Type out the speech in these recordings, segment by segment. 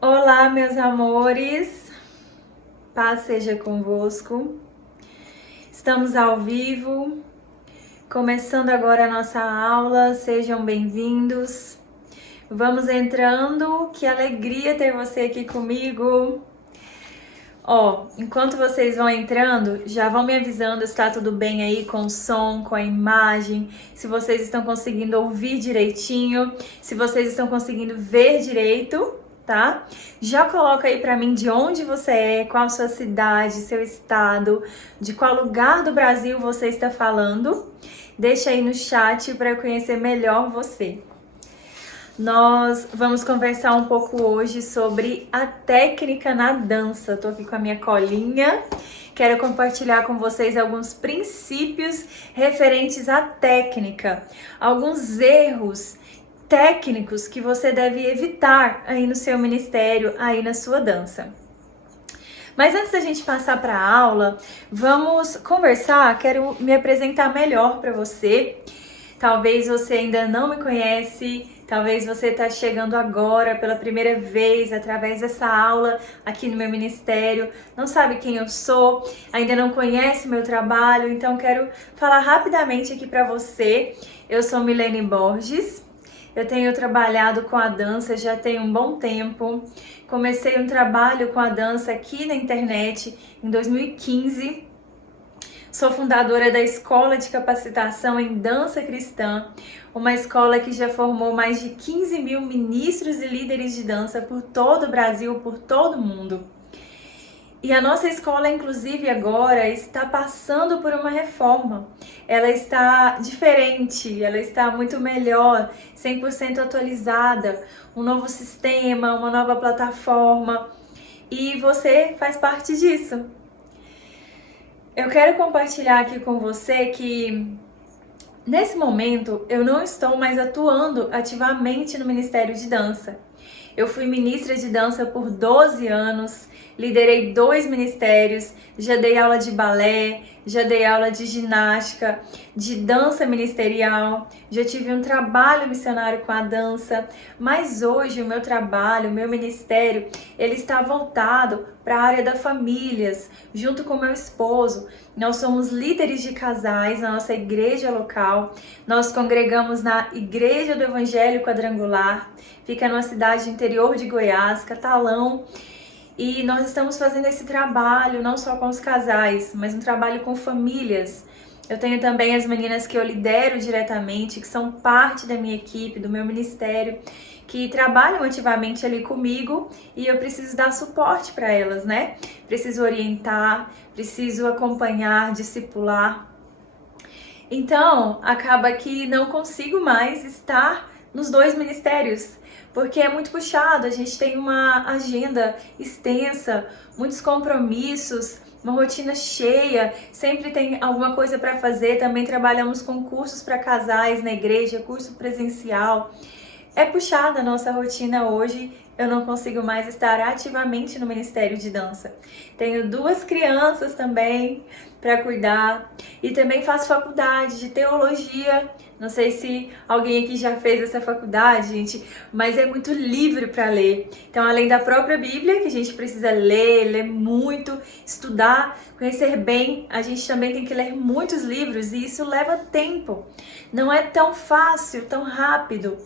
Olá, meus amores, paz seja convosco. Estamos ao vivo, começando agora a nossa aula, sejam bem-vindos. Vamos entrando, que alegria ter você aqui comigo. Enquanto vocês vão entrando, já vão me avisando se tá tudo bem aí com o som, com a imagem, se vocês estão conseguindo ouvir direitinho, se vocês estão conseguindo ver direito, tá? Já coloca aí pra mim de onde você é, qual a sua cidade, seu estado, de qual lugar do Brasil você está falando. Deixa aí no chat para eu conhecer melhor você. Nós vamos conversar um pouco hoje sobre a técnica na dança. Tô aqui com a minha colinha. Quero compartilhar com vocês alguns princípios referentes à técnica, alguns erros técnicos que você deve evitar aí no seu ministério, aí na sua dança. Mas antes da gente passar para a aula, vamos conversar. Quero me apresentar melhor para você. Talvez você ainda não me conhece, talvez você está chegando agora pela primeira vez através dessa aula aqui no meu ministério, não sabe quem eu sou, ainda não conhece meu trabalho, então quero falar rapidamente aqui para você. Eu sou Milene Borges, eu tenho trabalhado com a dança já tem um bom tempo. Comecei um trabalho com a dança aqui na internet em 2015. Sou fundadora da Escola de Capacitação em Dança Cristã, uma escola que já formou mais de 15 mil ministros e líderes de dança por todo o Brasil, por todo o mundo. E a nossa escola, inclusive, agora está passando por uma reforma. Ela está diferente, ela está muito melhor, 100% atualizada, um novo sistema, uma nova plataforma. E você faz parte disso. Eu quero compartilhar aqui com você que nesse momento eu não estou mais atuando ativamente no Ministério de Dança. Eu fui ministra de dança por 12 anos, liderei 2 ministérios, já dei aula de balé, já dei aula de ginástica, de dança ministerial, já tive um trabalho missionário com a dança, mas hoje o meu trabalho, o meu ministério, ele está voltado para a área das famílias, junto com meu esposo. Nós somos líderes de casais na nossa igreja local, nós congregamos na Igreja do Evangelho Quadrangular, fica numa cidade interior de Goiás, Catalão, e nós estamos fazendo esse trabalho não só com os casais, mas um trabalho com famílias. Eu tenho também as meninas que eu lidero diretamente, que são parte da minha equipe, do meu ministério, que trabalham ativamente ali comigo e eu preciso dar suporte para elas, né? Preciso orientar, preciso acompanhar, discipular. Então, acaba que não consigo mais estar nos 2 ministérios, porque é muito puxado, a gente tem uma agenda extensa, muitos compromissos, uma rotina cheia, sempre tem alguma coisa para fazer. Também trabalhamos com cursos para casais na igreja, curso presencial. É puxada a nossa rotina hoje, eu não consigo mais estar ativamente no Ministério de Dança. Tenho 2 crianças também para cuidar e também faço faculdade de teologia. Não sei se alguém aqui já fez essa faculdade, gente, mas é muito livre para ler. Então, além da própria Bíblia, que a gente precisa ler muito, estudar, conhecer bem, a gente também tem que ler muitos livros e isso leva tempo. Não é tão fácil, tão rápido.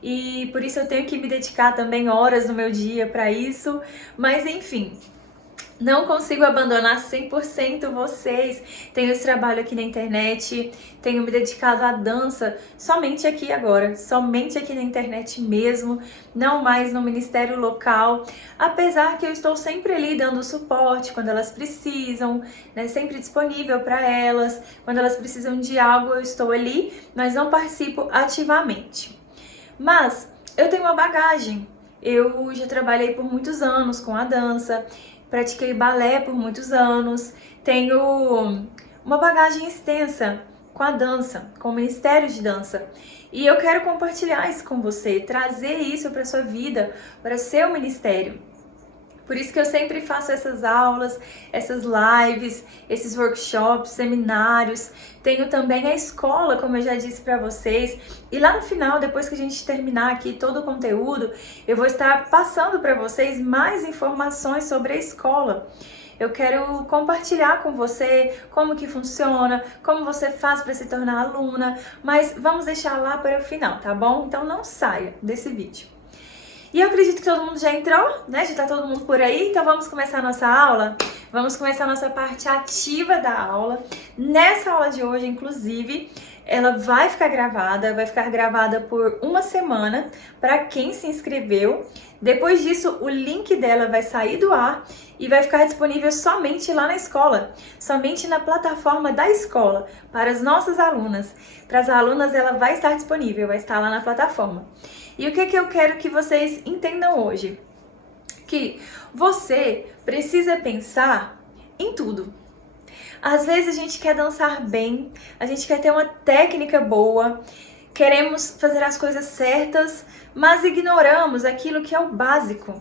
E por isso eu tenho que me dedicar também horas no meu dia para isso, mas enfim, não consigo abandonar 100% vocês. Tenho esse trabalho aqui na internet, tenho me dedicado à dança somente aqui agora, somente aqui na internet mesmo, não mais no ministério local, apesar que eu estou sempre ali dando suporte quando elas precisam, né, sempre disponível para elas, quando elas precisam de algo eu estou ali, mas não participo ativamente. Mas eu tenho uma bagagem, eu já trabalhei por muitos anos com a dança, pratiquei balé por muitos anos, tenho uma bagagem extensa com a dança, com o Ministério de Dança. E eu quero compartilhar isso com você, trazer isso para sua vida, para o seu ministério. Por isso que eu sempre faço essas aulas, essas lives, esses workshops, seminários. Tenho também a escola, como eu já disse para vocês. E lá no final, depois que a gente terminar aqui todo o conteúdo, eu vou estar passando para vocês mais informações sobre a escola. Eu quero compartilhar com você como que funciona, como você faz para se tornar aluna, mas vamos deixar lá para o final, tá bom? Então não saia desse vídeo. E eu acredito que todo mundo já entrou, né? Já tá todo mundo por aí, então vamos começar a nossa aula? Vamos começar a nossa parte ativa da aula. Nessa aula de hoje, inclusive, ela vai ficar gravada por uma semana para quem se inscreveu. Depois disso, o link dela vai sair do ar e vai ficar disponível somente lá na escola, somente na plataforma da escola, para as nossas alunas. Para as alunas, ela vai estar disponível, vai estar lá na plataforma. E o que eu quero que vocês entendam hoje? Que você precisa pensar em tudo. Às vezes a gente quer dançar bem, a gente quer ter uma técnica boa, queremos fazer as coisas certas, mas ignoramos aquilo que é o básico.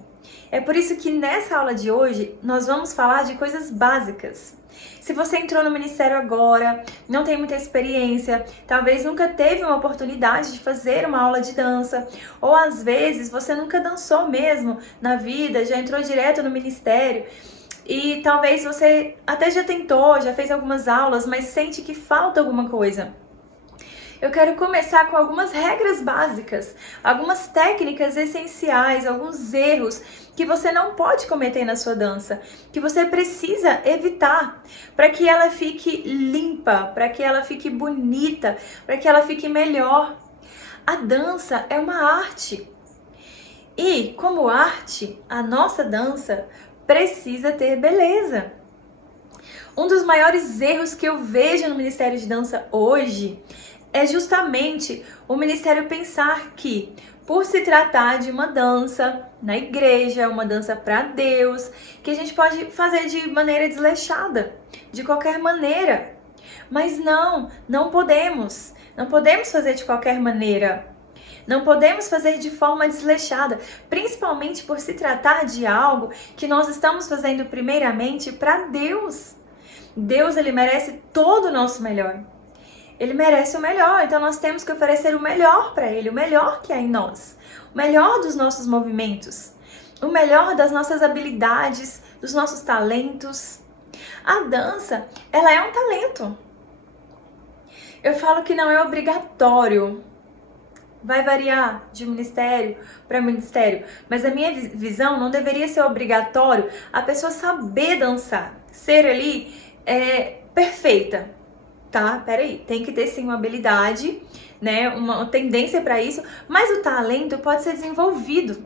É por isso que nessa aula de hoje nós vamos falar de coisas básicas. Se você entrou no ministério agora, não tem muita experiência, talvez nunca teve uma oportunidade de fazer uma aula de dança, ou às vezes você nunca dançou mesmo na vida, já entrou direto no ministério, e talvez você até já tentou, já fez algumas aulas, mas sente que falta alguma coisa. Eu quero começar com algumas regras básicas, algumas técnicas essenciais, alguns erros que você não pode cometer na sua dança, que você precisa evitar para que ela fique limpa, para que ela fique bonita, para que ela fique melhor. A dança é uma arte. E, como arte, a nossa dança precisa ter beleza. Um dos maiores erros que eu vejo no Ministério de Dança hoje é justamente o ministério pensar que, por se tratar de uma dança na igreja, uma dança para Deus, que a gente pode fazer de maneira desleixada, de qualquer maneira. Mas não podemos. Não podemos fazer de qualquer maneira. Não podemos fazer de forma desleixada, principalmente por se tratar de algo que nós estamos fazendo primeiramente para Deus. Deus, ele merece todo o nosso melhor. Ele merece o melhor, então nós temos que oferecer o melhor para ele, o melhor que há em nós, o melhor dos nossos movimentos, o melhor das nossas habilidades, dos nossos talentos. A dança, ela é um talento. Eu falo que não é obrigatório. Vai variar de ministério para ministério, mas a minha visão não deveria ser obrigatório a pessoa saber dançar, ser ali perfeita. Tá, peraí, tem que ter sim uma habilidade, né, uma tendência para isso, mas o talento pode ser desenvolvido.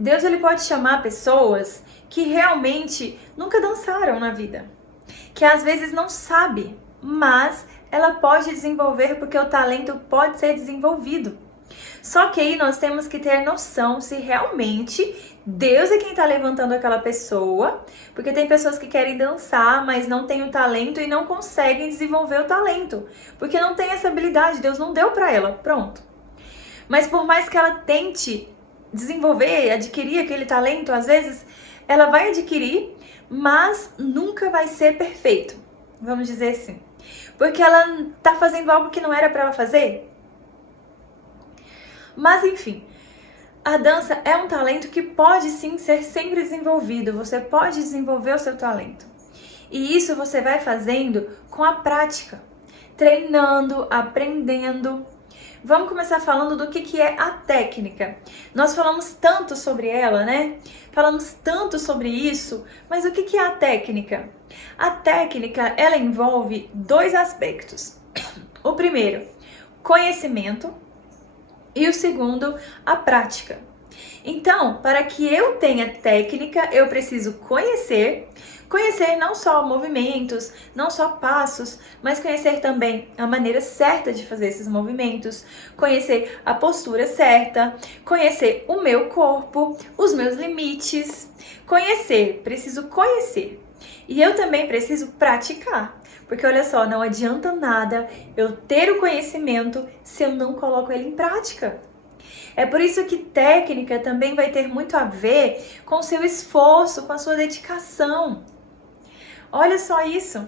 Deus, ele pode chamar pessoas que realmente nunca dançaram na vida, que às vezes não sabe, mas ela pode desenvolver porque o talento pode ser desenvolvido. Só que aí nós temos que ter noção se realmente Deus é quem está levantando aquela pessoa, porque tem pessoas que querem dançar, mas não têm o talento e não conseguem desenvolver o talento, porque não tem essa habilidade, Deus não deu para ela, pronto. Mas por mais que ela tente desenvolver, adquirir aquele talento, às vezes ela vai adquirir, mas nunca vai ser perfeito, vamos dizer assim, porque ela está fazendo algo que não era para ela fazer. Mas enfim, a dança é um talento que pode sim ser sempre desenvolvido, você pode desenvolver o seu talento. E isso você vai fazendo com a prática, treinando, aprendendo. Vamos começar falando do que é a técnica. Nós falamos tanto sobre ela, né? Falamos tanto sobre isso, mas o que é a técnica? A técnica, ela envolve dois aspectos. O primeiro, conhecimento. E o segundo, a prática. Então, para que eu tenha técnica, eu preciso conhecer não só movimentos, não só passos, mas conhecer também a maneira certa de fazer esses movimentos, conhecer a postura certa, conhecer o meu corpo, os meus limites, preciso conhecer. E eu também preciso praticar, porque olha só, não adianta nada eu ter o conhecimento se eu não coloco ele em prática. É por isso que técnica também vai ter muito a ver com o seu esforço, com a sua dedicação. Olha só isso.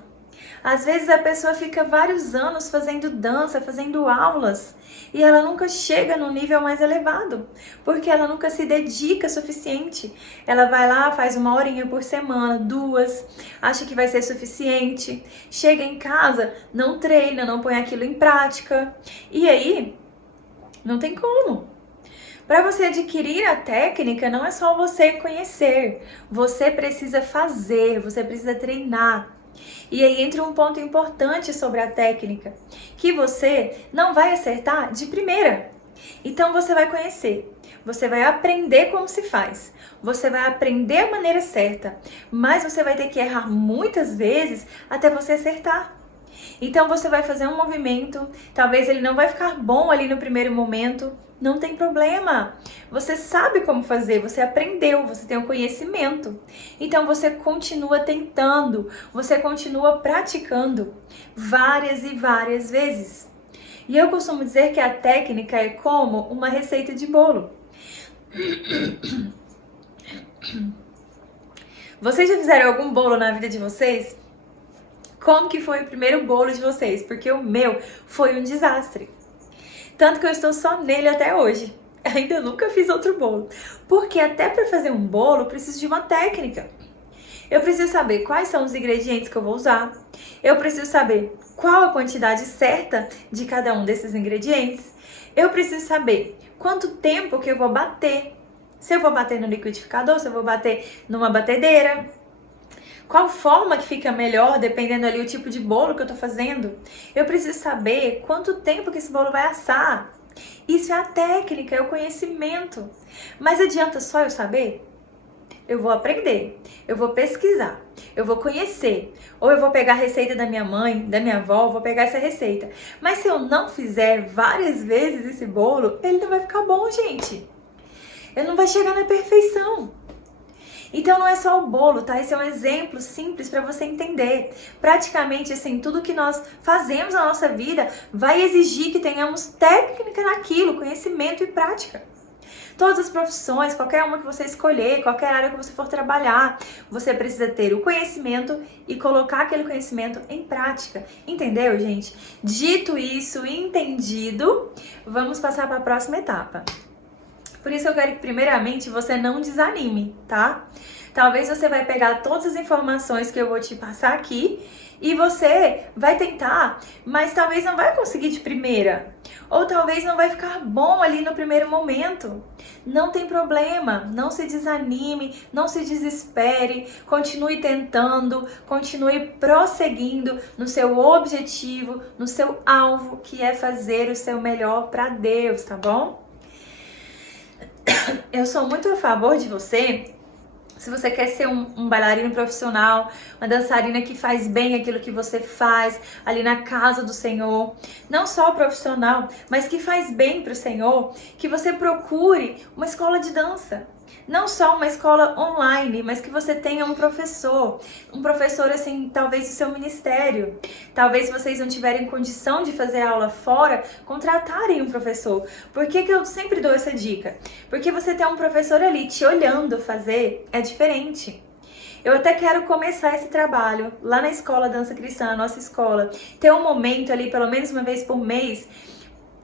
Às vezes a pessoa fica vários anos fazendo dança, fazendo aulas, e ela nunca chega no nível mais elevado, porque ela nunca se dedica o suficiente. Ela vai lá, faz 1 horinha por semana, 2, acha que vai ser suficiente, chega em casa, não treina, não põe aquilo em prática, e aí não tem como. Para você adquirir a técnica, não é só você conhecer, você precisa fazer, você precisa treinar. E aí entra um ponto importante sobre a técnica, que você não vai acertar de primeira. Então você vai conhecer, você vai aprender como se faz, você vai aprender a maneira certa, mas você vai ter que errar muitas vezes até você acertar. Então você vai fazer um movimento, talvez ele não vai ficar bom ali no primeiro momento, não tem problema. Você sabe como fazer, você aprendeu, você tem o conhecimento. Então você continua tentando, você continua praticando várias e várias vezes. E eu costumo dizer que a técnica é como uma receita de bolo. Vocês já fizeram algum bolo na vida de vocês? Como que foi o primeiro bolo de vocês? Porque o meu foi um desastre. Tanto que eu estou só nele até hoje. Ainda nunca fiz outro bolo. Porque até para fazer um bolo, eu preciso de uma técnica. Eu preciso saber quais são os ingredientes que eu vou usar. Eu preciso saber qual a quantidade certa de cada um desses ingredientes. Eu preciso saber quanto tempo que eu vou bater. Se eu vou bater no liquidificador, se eu vou bater numa batedeira. Qual forma que fica melhor, dependendo ali o tipo de bolo que eu tô fazendo. Eu preciso saber quanto tempo que esse bolo vai assar. Isso é a técnica, é o conhecimento. Mas adianta só eu saber? Eu vou aprender, eu vou pesquisar, eu vou conhecer. Ou eu vou pegar a receita da minha mãe, da minha avó, vou pegar essa receita. Mas se eu não fizer várias vezes esse bolo, ele não vai ficar bom, gente. Ele não vai chegar na perfeição. Então não é só o bolo, tá? Esse é um exemplo simples para você entender. Praticamente, assim, tudo que nós fazemos na nossa vida vai exigir que tenhamos técnica naquilo, conhecimento e prática. Todas as profissões, qualquer uma que você escolher, qualquer área que você for trabalhar, você precisa ter o conhecimento e colocar aquele conhecimento em prática. Entendeu, gente? Dito isso, entendido, vamos passar para a próxima etapa. Por isso eu quero que primeiramente você não desanime, tá? Talvez você vai pegar todas as informações que eu vou te passar aqui e você vai tentar, mas talvez não vai conseguir de primeira. Ou talvez não vai ficar bom ali no primeiro momento. Não tem problema, não se desanime, não se desespere, continue tentando, continue prosseguindo no seu objetivo, no seu alvo, que é fazer o seu melhor para Deus, tá bom? Eu sou muito a favor de você, se você quer ser um bailarino profissional, uma dançarina que faz bem aquilo que você faz ali na casa do Senhor, não só profissional, mas que faz bem para o Senhor, que você procure uma escola de dança. Não só uma escola online, mas que você tenha um professor assim, talvez do seu ministério. Talvez vocês não tiverem condição de fazer aula fora, contratarem um professor. Por que eu sempre dou essa dica? Porque você ter um professor ali te olhando fazer é diferente. Eu até quero começar esse trabalho lá na escola Dança Cristã, nossa escola. Ter um momento ali, pelo menos uma vez por mês.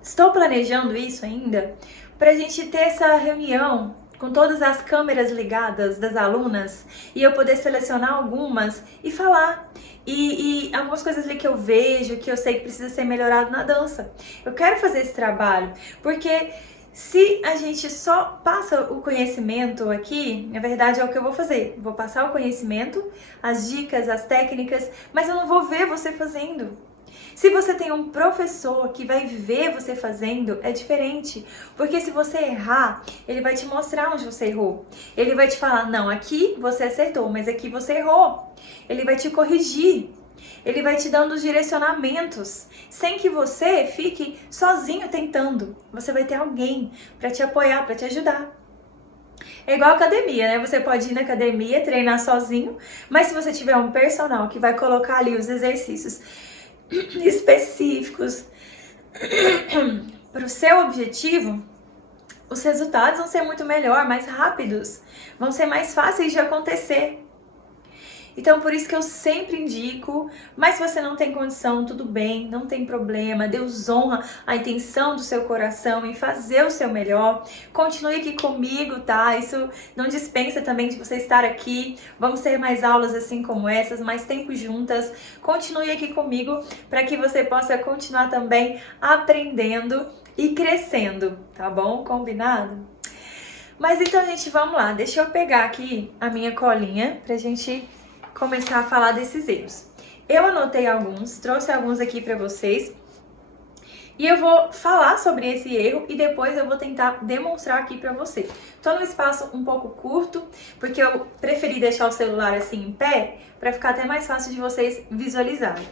Estou planejando isso ainda, pra gente ter essa reunião com todas as câmeras ligadas das alunas e eu poder selecionar algumas e falar. E algumas coisas ali que eu vejo, que eu sei que precisa ser melhorado na dança. Eu quero fazer esse trabalho, porque se a gente só passa o conhecimento aqui, na verdade é o que eu vou fazer. Vou passar o conhecimento, as dicas, as técnicas, mas eu não vou ver você fazendo. Se você tem um professor que vai ver você fazendo, é diferente. Porque se você errar, ele vai te mostrar onde você errou. Ele vai te falar, não, aqui você acertou, mas aqui você errou. Ele vai te corrigir. Ele vai te dando os direcionamentos, sem que você fique sozinho tentando. Você vai ter alguém para te apoiar, para te ajudar. É igual academia, né? Você pode ir na academia, treinar sozinho, mas se você tiver um personal que vai colocar ali os exercícios específicos para o seu objetivo, os resultados vão ser muito melhor, mais rápidos, vão ser mais fáceis de acontecer. Então, por isso que eu sempre indico, mas se você não tem condição, tudo bem, não tem problema. Deus honra a intenção do seu coração em fazer o seu melhor. Continue aqui comigo, tá? Isso não dispensa também de você estar aqui. Vamos ter mais aulas assim como essas, mais tempo juntas. Continue aqui comigo para que você possa continuar também aprendendo e crescendo, tá bom? Combinado? Mas então, gente, vamos lá. Deixa eu pegar aqui a minha colinha pra gente começar a falar desses erros. Eu anotei alguns, trouxe alguns aqui pra vocês. E eu vou falar sobre esse erro e depois eu vou tentar demonstrar aqui pra você. Tô num espaço um pouco curto, porque eu preferi deixar o celular assim em pé, pra ficar até mais fácil de vocês visualizarem.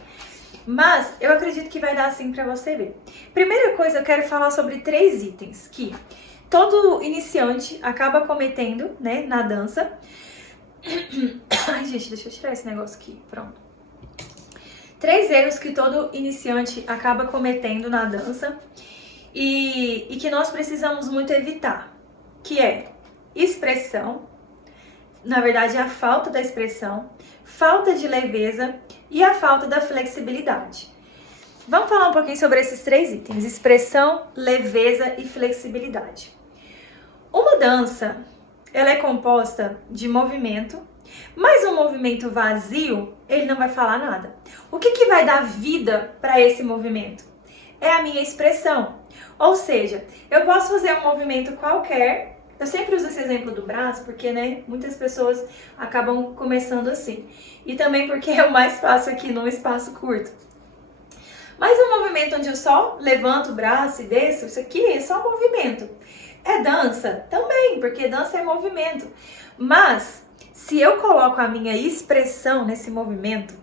Mas eu acredito que vai dar assim pra você ver. Primeira coisa, eu quero falar sobre 3 itens que todo iniciante acaba cometendo, né, na dança. Ai, gente, deixa eu tirar esse negócio aqui. Pronto. 3 erros que todo iniciante acaba cometendo na dança e que nós precisamos muito evitar, que é expressão, na verdade a falta da expressão, falta de leveza e a falta da flexibilidade. Vamos falar um pouquinho sobre esses 3 itens: expressão, leveza e flexibilidade. Uma dança, ela é composta de movimento, mas um movimento vazio, ele não vai falar nada. O que vai dar vida para esse movimento? É a minha expressão. Ou seja, eu posso fazer um movimento qualquer. Eu sempre uso esse exemplo do braço, porque, né, muitas pessoas acabam começando assim. E também porque é o mais fácil aqui num espaço curto. Mas um movimento onde eu só levanto o braço e desço, isso aqui é só movimento. É dança? Também, porque dança é movimento. Mas, se eu coloco a minha expressão nesse movimento,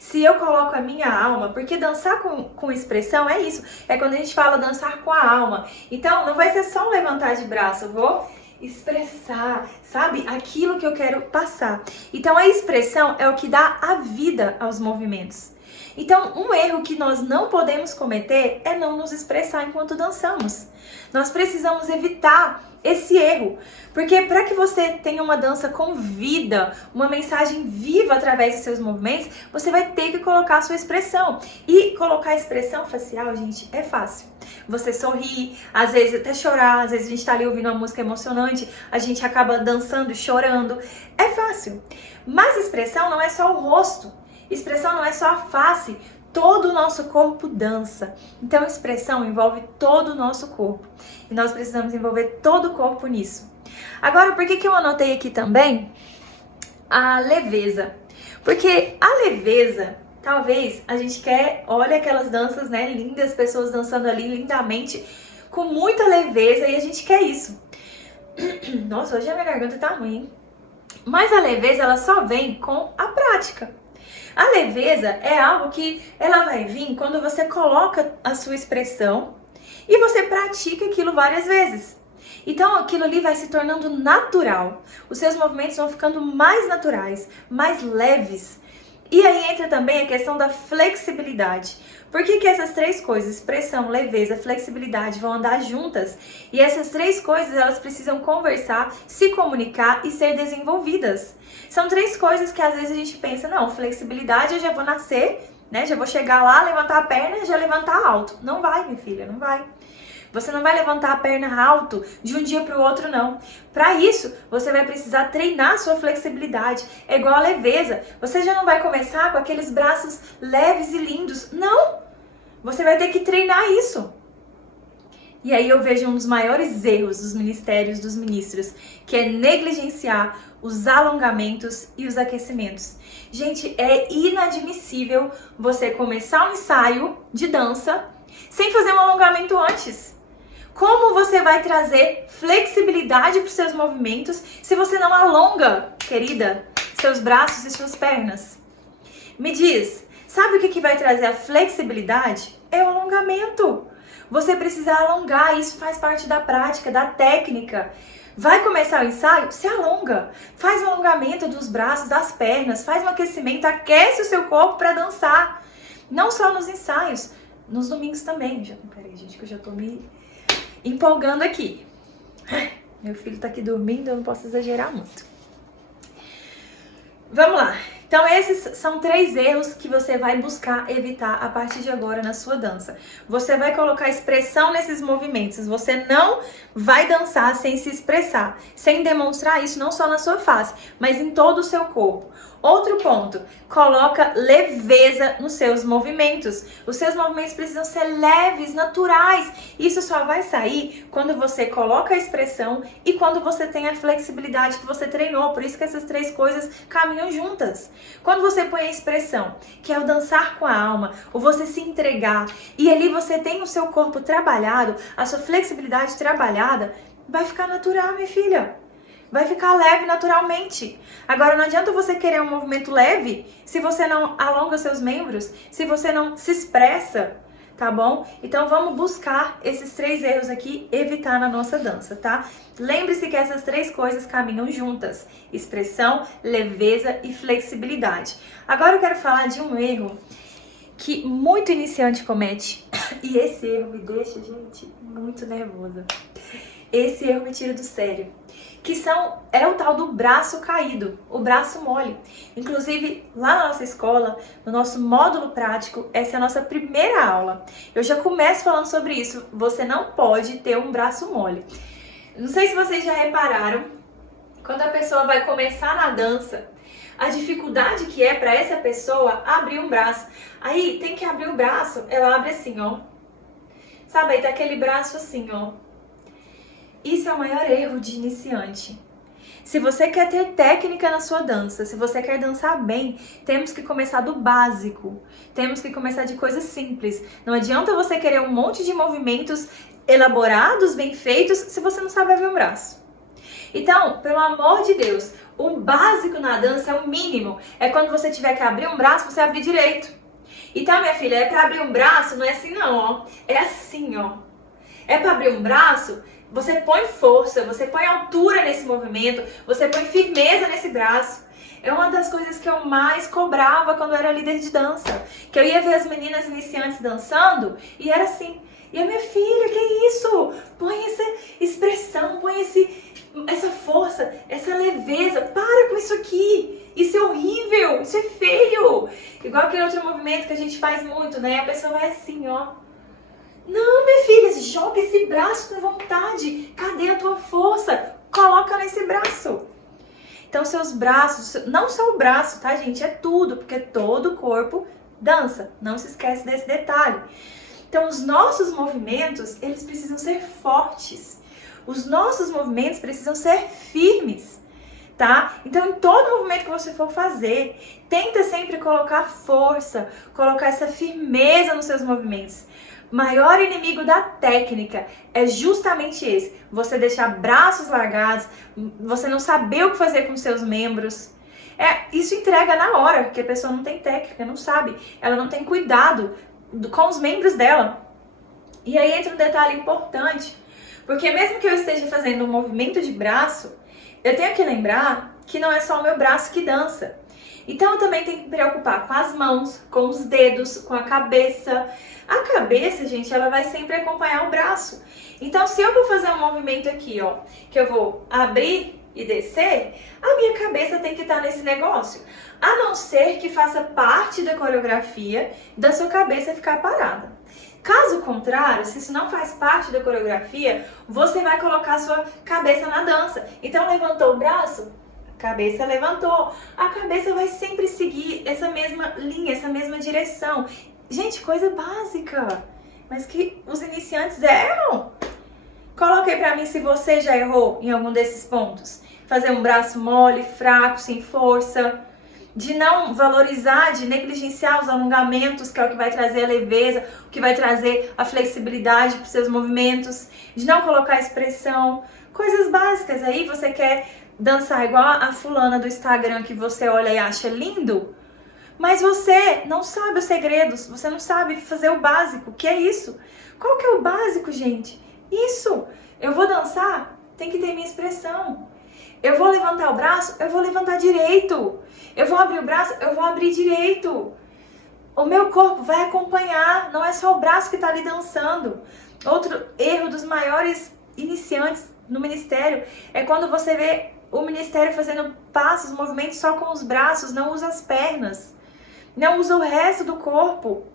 se eu coloco a minha alma, porque dançar com expressão é isso, é quando a gente fala dançar com a alma. Então, não vai ser só um levantar de braço, eu vou expressar, sabe? Aquilo que eu quero passar. Então, a expressão é o que dá a vida aos movimentos. Então, um erro que nós não podemos cometer é não nos expressar enquanto dançamos. Nós precisamos evitar esse erro, porque para que você tenha uma dança com vida, uma mensagem viva através dos seus movimentos, você vai ter que colocar a sua expressão. E colocar a expressão facial, gente, é fácil. Você sorrir, às vezes até chorar, às vezes a gente tá ali ouvindo uma música emocionante, a gente acaba dançando e chorando. É fácil. Mas expressão não é só o rosto. Expressão não é só a face, todo o nosso corpo dança. Então, expressão envolve todo o nosso corpo. E nós precisamos envolver todo o corpo nisso. Agora, por que eu anotei aqui também a leveza? Porque a leveza, talvez a gente olha aquelas danças, né, lindas, pessoas dançando ali lindamente, com muita leveza, e a gente quer isso. Nossa, hoje a minha garganta tá ruim, hein? Mas a leveza, ela só vem com a prática. A leveza é algo que ela vai vir quando você coloca a sua expressão e você pratica aquilo várias vezes. Então aquilo ali vai se tornando natural. Os seus movimentos vão ficando mais naturais, mais leves. E aí entra também a questão da flexibilidade. Por que essas 3 coisas, expressão, leveza, flexibilidade, vão andar juntas? E essas 3 coisas, elas precisam conversar, se comunicar e ser desenvolvidas. São 3 coisas que às vezes a gente pensa, não, flexibilidade eu já vou nascer, né? Já vou chegar lá, levantar a perna e já levantar alto. Não vai, minha filha, não vai. Você não vai levantar a perna alto de um dia para o outro, não. Para isso, você vai precisar treinar a sua flexibilidade. É igual a leveza. Você já não vai começar com aqueles braços leves e lindos. Não! Você vai ter que treinar isso. E aí eu vejo um dos maiores erros dos ministérios, dos ministros, que é negligenciar os alongamentos e os aquecimentos. Gente, é inadmissível você começar um ensaio de dança sem fazer um alongamento antes. Como você vai trazer flexibilidade para os seus movimentos se você não alonga, querida, seus braços e suas pernas? Me diz, sabe o que vai trazer a flexibilidade? É o alongamento. Você precisa alongar, isso faz parte da prática, da técnica. Vai começar o ensaio? Se alonga. Faz um alongamento dos braços, das pernas, faz um aquecimento, aquece o seu corpo para dançar. Não só nos ensaios, nos domingos também. Peraí, gente, que eu já tô me empolgando aqui. Meu filho tá aqui dormindo, eu não posso exagerar muito. Vamos lá. Então esses são 3 erros que você vai buscar evitar a partir de agora na sua dança. Você vai colocar expressão nesses movimentos. Você não vai dançar sem se expressar, sem demonstrar isso não só na sua face, mas em todo o seu corpo. Outro ponto, coloca leveza nos seus movimentos. Os seus movimentos precisam ser leves, naturais. Isso só vai sair quando você coloca a expressão e quando você tem a flexibilidade que você treinou. Por isso que essas 3 coisas caminham juntas. Quando você põe a expressão, que é o dançar com a alma, o você se entregar, e ali você tem o seu corpo trabalhado, a sua flexibilidade trabalhada, vai ficar natural, minha filha. Vai ficar leve naturalmente. Agora, não adianta você querer um movimento leve se você não alonga seus membros, se você não se expressa, tá bom? Então, vamos buscar esses 3 erros aqui, evitar na nossa dança, tá? Lembre-se que essas 3 coisas caminham juntas. Expressão, leveza e flexibilidade. Agora, eu quero falar de um erro que muito iniciante comete. E esse erro me deixa, gente, muito nervosa. Esse erro me tira do sério. Que é o tal do braço caído, o braço mole. Inclusive, lá na nossa escola, no nosso módulo prático, essa é a nossa primeira aula. Eu já começo falando sobre isso. Você não pode ter um braço mole. Não sei se vocês já repararam, quando a pessoa vai começar na dança, a dificuldade que é para essa pessoa abrir um braço. Aí, tem que abrir o braço, ela abre assim, ó. Sabe, aí tá aquele braço assim, ó. Isso é o maior erro de iniciante. Se você quer ter técnica na sua dança, se você quer dançar bem, temos que começar do básico. Temos que começar de coisas simples. Não adianta você querer um monte de movimentos elaborados, bem feitos, se você não sabe abrir o braço. Então, pelo amor de Deus, o básico na dança é o mínimo. É quando você tiver que abrir um braço, você abrir direito. Então, minha filha, é para abrir um braço, não é assim não, ó. É assim, ó. É para abrir um braço, você põe força, você põe altura nesse movimento, você põe firmeza nesse braço. É uma das coisas que eu mais cobrava quando eu era líder de dança. Que eu ia ver as meninas iniciantes dançando e era assim. E a minha filha, que isso? Põe essa expressão, põe essa força, essa leveza. Para com isso aqui. Isso é horrível, isso é feio. Igual aquele outro movimento que a gente faz muito, né? A pessoa vai assim, ó. Não, minha filha, joga esse braço com vontade. Cadê a tua força? Coloca nesse braço. Então, seus braços, não só o braço, tá, gente? É tudo, porque todo o corpo dança. Não se esquece desse detalhe. Então, os nossos movimentos, eles precisam ser fortes. Os nossos movimentos precisam ser firmes, tá? Então, em todo movimento que você for fazer, tenta sempre colocar força, colocar essa firmeza nos seus movimentos. Maior inimigo da técnica é justamente esse. Você deixar braços largados, você não saber o que fazer com seus membros. Isso entrega na hora, porque a pessoa não tem técnica, não sabe. Ela não tem cuidado com os membros dela. E aí entra um detalhe importante, porque mesmo que eu esteja fazendo um movimento de braço, eu tenho que lembrar que não é só o meu braço que dança. Então eu também tenho que me preocupar com as mãos, com os dedos, com a cabeça. A cabeça, gente, ela vai sempre acompanhar o braço. Então se eu vou fazer um movimento aqui, ó, que eu vou abrir e descer, a minha cabeça tem que estar nesse negócio. A não ser que faça parte da coreografia da sua cabeça ficar parada. Caso contrário, se isso não faz parte da coreografia, você vai colocar a sua cabeça na dança. Então levantou o braço? Cabeça levantou. A cabeça vai sempre seguir essa mesma linha, essa mesma direção. Gente, coisa básica, mas que os iniciantes erram. Coloque aí pra mim se você já errou em algum desses pontos. Fazer um braço mole, fraco, sem força. De não valorizar, de negligenciar os alongamentos, que é o que vai trazer a leveza, o que vai trazer a flexibilidade para os seus movimentos. De não colocar expressão. Coisas básicas aí, você quer dançar igual a fulana do Instagram que você olha e acha lindo, mas você não sabe os segredos, você não sabe fazer o básico, que é isso. Qual que é o básico, gente? Isso! Eu vou dançar, tem que ter minha expressão. Eu vou levantar o braço, eu vou levantar direito. Eu vou abrir o braço, eu vou abrir direito. O meu corpo vai acompanhar, não é só o braço que está ali dançando. Outro erro dos maiores iniciantes no ministério é quando você vê o ministério fazendo passos, movimentos só com os braços, não usa as pernas, não usa o resto do corpo.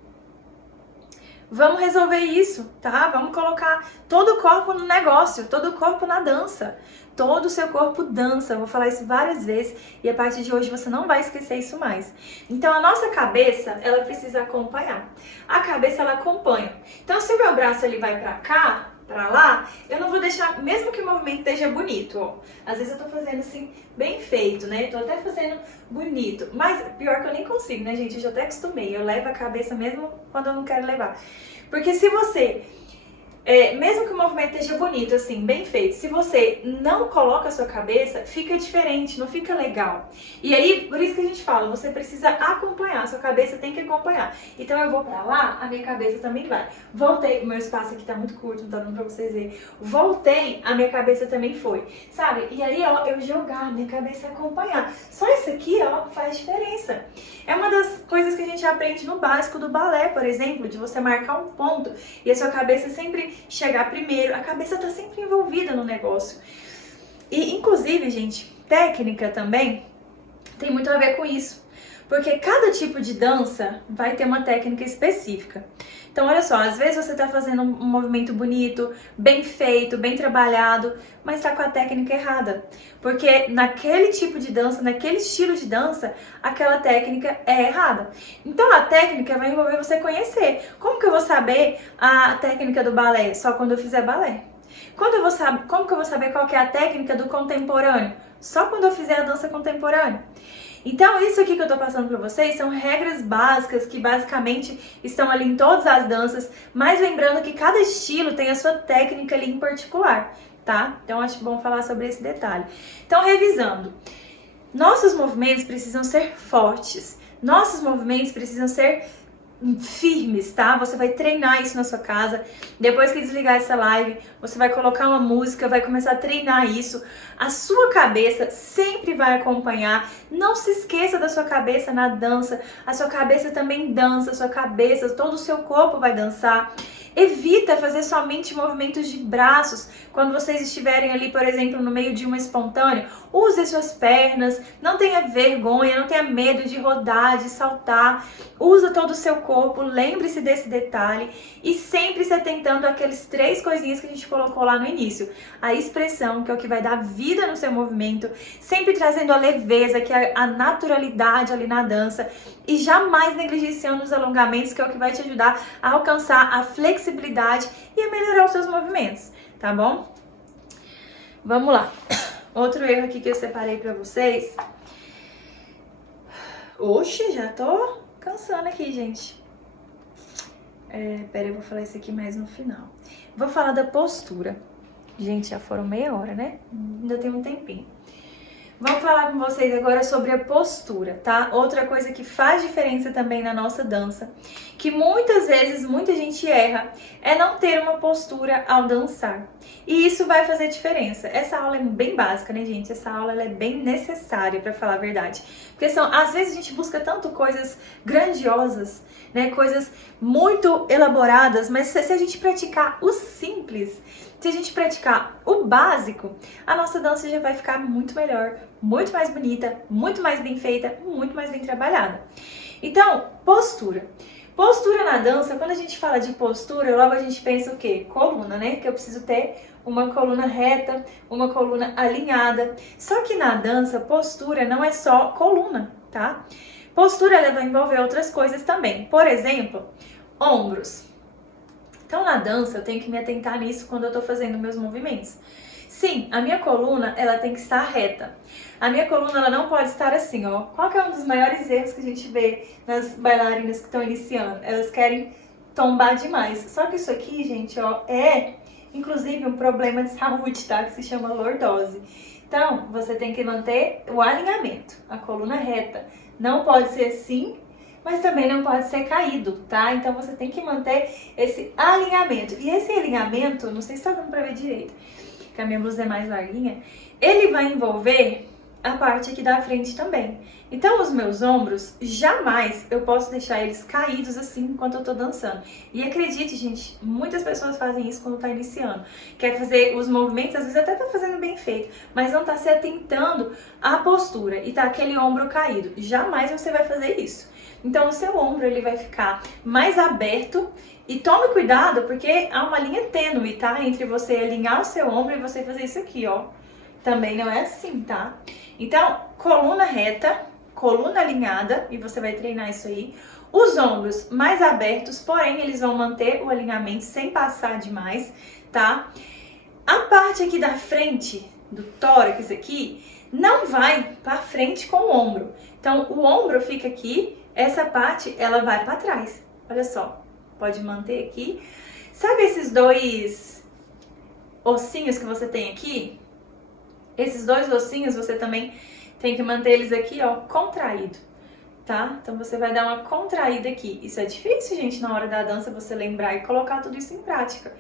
Vamos resolver isso, tá? Vamos colocar todo o corpo no negócio, todo o corpo na dança. Todo o seu corpo dança. Eu vou falar isso várias vezes e a partir de hoje você não vai esquecer isso mais. Então a nossa cabeça, ela precisa acompanhar. A cabeça, ela acompanha. Então se o meu braço ele vai pra cá, pra lá, eu não vou deixar, mesmo que o movimento esteja bonito, ó. Às vezes eu tô fazendo assim, bem feito, né? Tô até fazendo bonito. Mas pior que eu nem consigo, né, gente? Eu já até acostumei. Eu levo a cabeça mesmo quando eu não quero levar. Porque se você... mesmo que o movimento esteja bonito, assim, bem feito, se você não coloca a sua cabeça, fica diferente, não fica legal. E aí, por isso que a gente fala, você precisa acompanhar, a sua cabeça tem que acompanhar. Então eu vou pra lá, a minha cabeça também vai. Voltei, o meu espaço aqui tá muito curto, não tá dando pra vocês verem. Voltei, a minha cabeça também foi, sabe? E aí, ó, eu jogar, a minha cabeça acompanhar. Só isso aqui, ó, faz diferença. É uma das coisas que a gente aprende no básico do balé, por exemplo, de você marcar um ponto e a sua cabeça sempre chegar primeiro. A cabeça tá sempre envolvida no negócio. E, inclusive, gente, técnica também tem muito a ver com isso. Porque cada tipo de dança vai ter uma técnica específica. Então, olha só, às vezes você tá fazendo um movimento bonito, bem feito, bem trabalhado, mas tá com a técnica errada. Porque naquele tipo de dança, naquele estilo de dança, aquela técnica é errada. Então, a técnica vai envolver você conhecer. Como que eu vou saber a técnica do balé? Só quando eu fizer balé. Como que eu vou saber qual que é a técnica do contemporâneo? Só quando eu fizer a dança contemporânea. Então, isso aqui que eu tô passando pra vocês são regras básicas que basicamente estão ali em todas as danças, mas lembrando que cada estilo tem a sua técnica ali em particular, tá? Então, acho bom falar sobre esse detalhe. Então, revisando, nossos movimentos precisam ser fortes, nossos movimentos precisam ser firmes, tá? Você vai treinar isso na sua casa. Depois que desligar essa live, você vai colocar uma música, vai começar a treinar isso. A sua cabeça sempre vai acompanhar. Não se esqueça da sua cabeça na dança. A sua cabeça também dança, a sua cabeça, todo o seu corpo vai dançar. Evita fazer somente movimentos de braços quando vocês estiverem ali, por exemplo, no meio de uma espontânea. Use as suas pernas, não tenha vergonha, não tenha medo de rodar, de saltar. Usa todo o seu corpo, lembre-se desse detalhe e sempre se atentando àqueles 3 coisinhas que a gente colocou lá no início. A expressão, que é o que vai dar vida no seu movimento, sempre trazendo a leveza, que é a naturalidade ali na dança e jamais negligenciando os alongamentos, que é o que vai te ajudar a alcançar a flexibilidade e a melhorar os seus movimentos, tá bom? Vamos lá. Outro erro aqui que eu separei pra vocês. Oxe, já tô cansando aqui, gente. Pera, eu vou falar isso aqui mais no final. Vou falar da postura. Gente, já foram meia hora, né? Ainda tem um tempinho. Vamos falar com vocês agora sobre a postura, tá? Outra coisa que faz diferença também na nossa dança, que muitas vezes muita gente erra, é não ter uma postura ao dançar. E isso vai fazer diferença. Essa aula é bem básica, né, gente? Essa aula ela é bem necessária, pra falar a verdade. Porque às vezes a gente busca tanto coisas grandiosas, né? Coisas muito elaboradas, mas se a gente praticar o simples, se a gente praticar o básico, a nossa dança já vai ficar muito melhor, muito mais bonita, muito mais bem feita, muito mais bem trabalhada. Então, postura. Postura na dança, quando a gente fala de postura, logo a gente pensa o quê? Coluna, né? Que eu preciso ter uma coluna reta, uma coluna alinhada. Só que na dança, postura não é só coluna, tá? Postura ela vai envolver outras coisas também. Por exemplo, ombros. Então, na dança, eu tenho que me atentar nisso quando eu tô fazendo meus movimentos. Sim, a minha coluna, ela tem que estar reta. A minha coluna, ela não pode estar assim, ó. Qual que é um dos maiores erros que a gente vê nas bailarinas que estão iniciando? Elas querem tombar demais. Só que isso aqui, gente, ó, inclusive, um problema de saúde, tá? Que se chama lordose. Então, você tem que manter o alinhamento, a coluna reta. Não pode ser assim, mas também não pode ser caído, tá? Então você tem que manter esse alinhamento. E esse alinhamento, não sei se tá dando pra ver direito, que a minha blusa é mais larguinha, ele vai envolver a parte aqui da frente também. Então, os meus ombros, jamais eu posso deixar eles caídos assim enquanto eu tô dançando. E acredite, gente, muitas pessoas fazem isso quando tá iniciando. Quer fazer os movimentos, às vezes até tá fazendo bem feito, mas não tá se atentando à postura e tá aquele ombro caído. Jamais você vai fazer isso. Então, o seu ombro, ele vai ficar mais aberto. E tome cuidado, porque há uma linha tênue, tá? Entre você alinhar o seu ombro e você fazer isso aqui, ó. Também não é assim, tá? Então, coluna reta, coluna alinhada, e você vai treinar isso aí. Os ombros mais abertos, porém, eles vão manter o alinhamento sem passar demais, tá? A parte aqui da frente, do tórax aqui, não vai pra frente com o ombro. Então, o ombro fica aqui, essa parte, ela vai pra trás. Olha só, pode manter aqui. Sabe esses dois ossinhos que você tem aqui? Esses dois ossinhos você também tem que manter eles aqui, ó, contraído, tá? Então você vai dar uma contraída aqui. Isso é difícil, gente, na hora da dança você lembrar e colocar tudo isso em prática.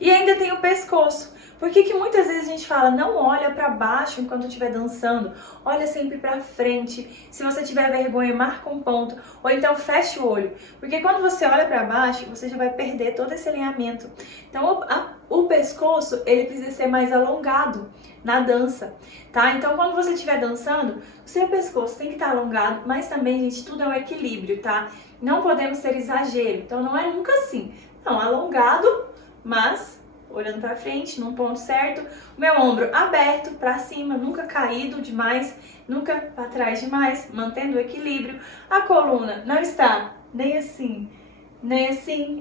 E ainda tem o pescoço. Por que muitas vezes a gente fala, não olha pra baixo enquanto estiver dançando, olha sempre pra frente. Se você tiver vergonha, marca um ponto, ou então fecha o olho. Porque quando você olha pra baixo, você já vai perder todo esse alinhamento. Então o pescoço, ele precisa ser mais alongado na dança, tá? Então quando você estiver dançando, o seu pescoço tem que estar alongado, mas também, gente, tudo é um equilíbrio, tá? Não podemos ser exagero, então não é nunca assim. Não, alongado, mas olhando pra frente, num ponto certo, o meu ombro aberto pra cima, nunca caído demais, nunca pra trás demais, mantendo o equilíbrio. A coluna não está nem assim,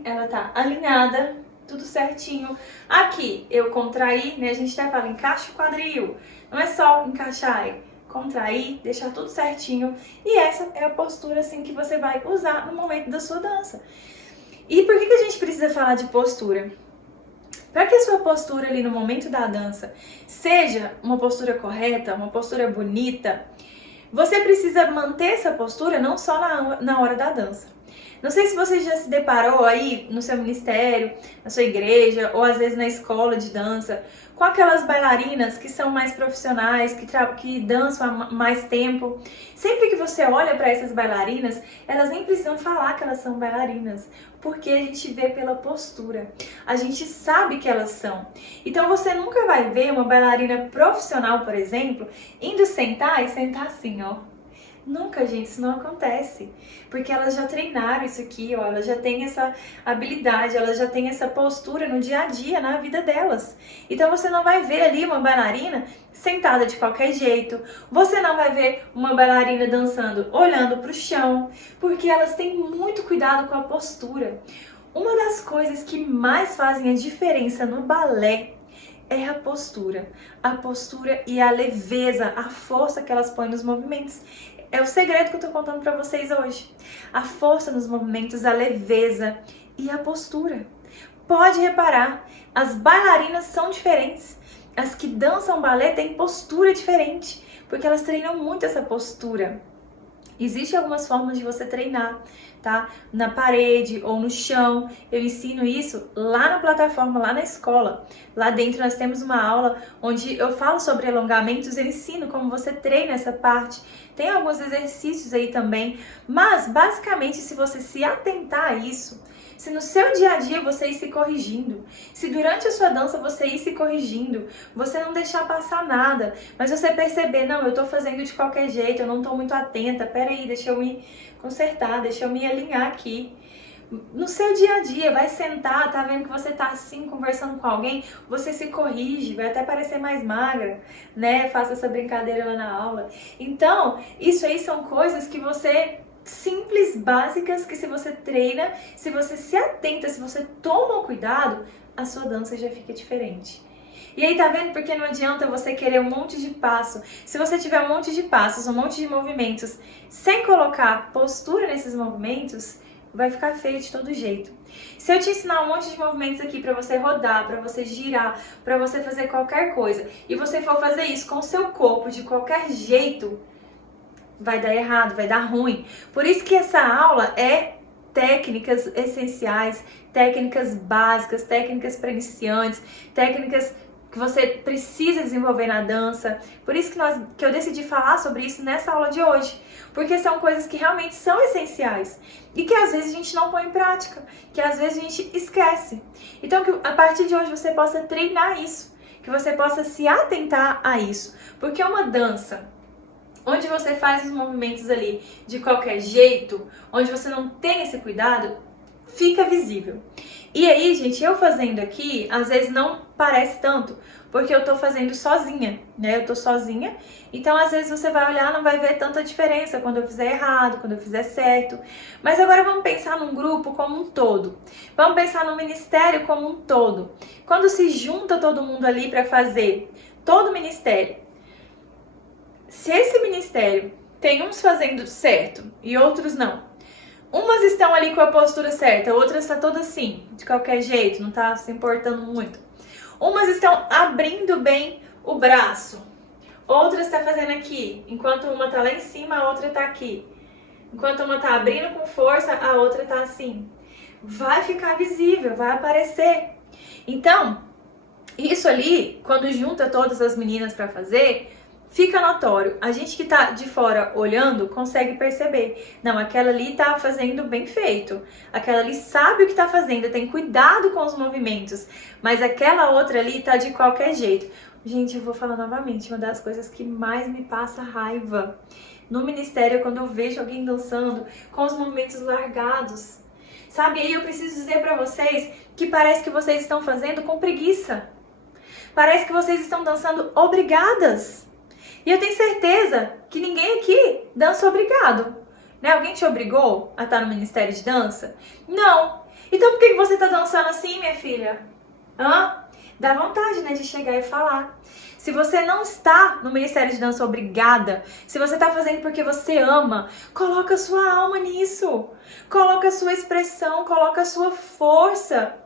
ela tá alinhada, tudo certinho. Aqui eu contraí, né? A gente até fala, encaixa o quadril. Não é só encaixar, é contrair, deixar tudo certinho. E essa é a postura assim que você vai usar no momento da sua dança. E por que a gente precisa falar de postura? Para que a sua postura ali no momento da dança seja uma postura correta, uma postura bonita, você precisa manter essa postura não só na hora da dança. Não sei se você já se deparou aí no seu ministério, na sua igreja, ou às vezes na escola de dança, com aquelas bailarinas que são mais profissionais, que dançam há mais tempo. Sempre que você olha para essas bailarinas, elas nem precisam falar que elas são bailarinas, porque a gente vê pela postura. A gente sabe que elas são. Então você nunca vai ver uma bailarina profissional, por exemplo, indo sentar e sentar assim, ó. Nunca, gente, isso não acontece, porque elas já treinaram isso aqui, ó, elas já têm essa habilidade, elas já têm essa postura no dia a dia, na vida delas. Então você não vai ver ali uma bailarina sentada de qualquer jeito, você não vai ver uma bailarina dançando olhando para o chão, porque elas têm muito cuidado com a postura. Uma das coisas que mais fazem a diferença no balé é a postura e a leveza, a força que elas põem nos movimentos. É o segredo que eu tô contando pra vocês hoje. A força nos movimentos, a leveza e a postura. Pode reparar, as bailarinas são diferentes. As que dançam balé têm postura diferente, porque elas treinam muito essa postura. Existem algumas formas de você treinar, tá? Na parede ou no chão. Eu ensino isso lá na plataforma, lá na escola. Lá dentro nós temos uma aula onde eu falo sobre alongamentos, eu ensino como você treina essa parte. Tem alguns exercícios aí também, mas basicamente se você se atentar a isso, se no seu dia a dia você ir se corrigindo, se durante a sua dança você ir se corrigindo, você não deixar passar nada, mas você perceber, não, eu tô fazendo de qualquer jeito, eu não tô muito atenta, peraí, deixa eu me consertar, deixa eu me alinhar aqui. No seu dia a dia, vai sentar, tá vendo que você tá assim, conversando com alguém, você se corrige, vai até parecer mais magra, né? Faça essa brincadeira lá na aula. Então, isso aí são coisas que você... simples, básicas, que se você treina, se você se atenta, se você toma cuidado, a sua dança já fica diferente. E aí, tá vendo? Porque não adianta você querer um monte de passo. Se você tiver um monte de passos, um monte de movimentos, sem colocar postura nesses movimentos, vai ficar feio de todo jeito. Se eu te ensinar um monte de movimentos aqui pra você rodar, pra você girar, pra você fazer qualquer coisa, e você for fazer isso com o seu corpo de qualquer jeito, vai dar errado, vai dar ruim. Por isso que essa aula é técnicas essenciais, técnicas básicas, técnicas para iniciantes, técnicas que você precisa desenvolver na dança. Por isso que eu decidi falar sobre isso nessa aula de hoje. Porque são coisas que realmente são essenciais e que às vezes a gente não põe em prática, que às vezes a gente esquece. Então que a partir de hoje você possa treinar isso, que você possa se atentar a isso. Porque uma dança onde você faz os movimentos ali de qualquer jeito, onde você não tem esse cuidado, fica visível. E aí, gente, eu fazendo aqui, às vezes não parece tanto, porque eu tô fazendo sozinha, né? Eu tô sozinha, então às vezes você vai olhar, não vai ver tanta diferença quando eu fizer errado, quando eu fizer certo. Mas agora vamos pensar num grupo como um todo. Vamos pensar no ministério como um todo. Quando se junta todo mundo ali para fazer todo o ministério, se esse ministério tem uns fazendo certo e outros não, umas estão ali com a postura certa, outras está toda assim, de qualquer jeito, não tá se importando muito. Umas estão abrindo bem o braço, outras está fazendo aqui, enquanto uma tá lá em cima, a outra tá aqui. Enquanto uma tá abrindo com força, a outra tá assim. Vai ficar visível, vai aparecer. Então, isso ali, quando junta todas as meninas para fazer, fica notório. A gente que tá de fora olhando consegue perceber. Não, aquela ali tá fazendo bem feito. Aquela ali sabe o que tá fazendo, tem cuidado com os movimentos. Mas aquela outra ali tá de qualquer jeito. Gente, eu vou falar novamente, uma das coisas que mais me passa raiva no ministério é quando eu vejo alguém dançando com os movimentos largados. Sabe, aí eu preciso dizer pra vocês que parece que vocês estão fazendo com preguiça. Parece que vocês estão dançando obrigadas. E eu tenho certeza que ninguém aqui dança obrigado. Né? Alguém te obrigou a estar no Ministério de Dança? Não. Então por que você tá dançando assim, minha filha? Hã? Dá vontade, né, de chegar e falar. Se você não está no Ministério de Dança obrigada, se você tá fazendo porque você ama, coloca a sua alma nisso. Coloca a sua expressão, coloca a sua força.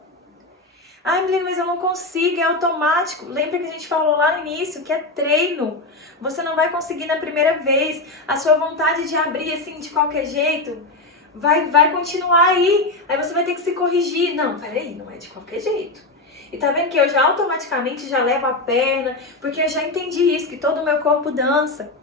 Ai, Milene, mas eu não consigo, é automático. Lembra que a gente falou lá no início que é treino. Você não vai conseguir na primeira vez. A sua vontade de abrir assim de qualquer jeito vai continuar aí. Aí você vai ter que se corrigir. Não, peraí, não é de qualquer jeito. E tá vendo que eu já automaticamente já levo a perna, porque eu já entendi isso, que todo o meu corpo dança.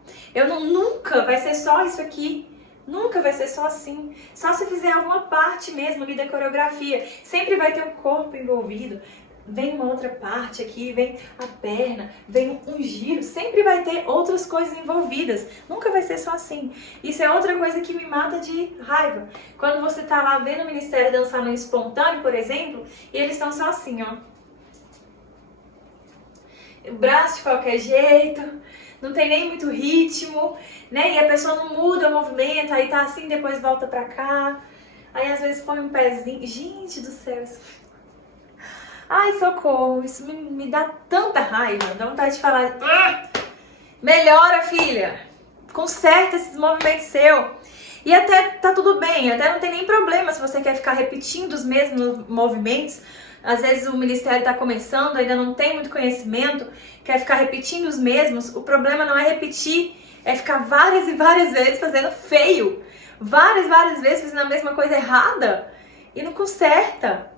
Nunca vai ser só isso aqui. Nunca vai ser só assim. Só se fizer alguma parte mesmo ali da coreografia. Sempre vai ter o corpo envolvido. Vem uma outra parte aqui, vem a perna, vem um giro. Sempre vai ter outras coisas envolvidas. Nunca vai ser só assim. Isso é outra coisa que me mata de raiva. Quando você tá lá vendo o Ministério dançar no espontâneo, por exemplo, e eles estão só assim, ó. O braço de qualquer jeito, não tem nem muito ritmo, né? E a pessoa não muda o movimento, aí tá assim, depois volta pra cá. Aí às vezes põe um pezinho. Gente do céu, isso... Ai, socorro, isso me dá tanta raiva, dá vontade de falar. Melhora, filha, conserta esses movimentos seus. E até tá tudo bem, até não tem nem problema se você quer ficar repetindo os mesmos movimentos. Às vezes o ministério está começando, ainda não tem muito conhecimento, quer ficar repetindo os mesmos. O problema não é repetir, é ficar várias e várias vezes fazendo feio. Várias vezes fazendo a mesma coisa errada e não conserta.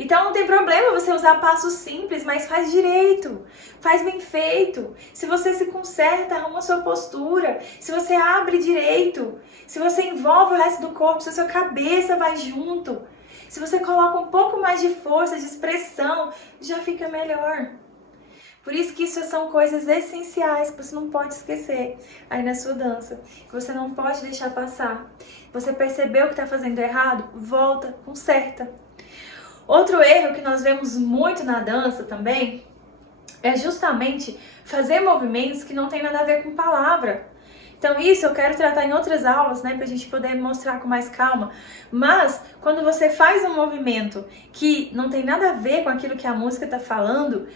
Então não tem problema você usar passos simples, mas faz direito, faz bem feito. Se você se conserta, arruma a sua postura, se você abre direito, se você envolve o resto do corpo, se a sua cabeça vai junto. Se você coloca um pouco mais de força, de expressão, já fica melhor. Por isso que isso são coisas essenciais que você não pode esquecer aí na sua dança, que você não pode deixar passar. Você percebeu que está fazendo errado? Volta, conserta. Outro erro que nós vemos muito na dança também é justamente fazer movimentos que não tem nada a ver com palavra. Então isso eu quero tratar em outras aulas, né, pra gente poder mostrar com mais calma. Mas quando você faz um movimento que não tem nada a ver com aquilo que a música tá falando,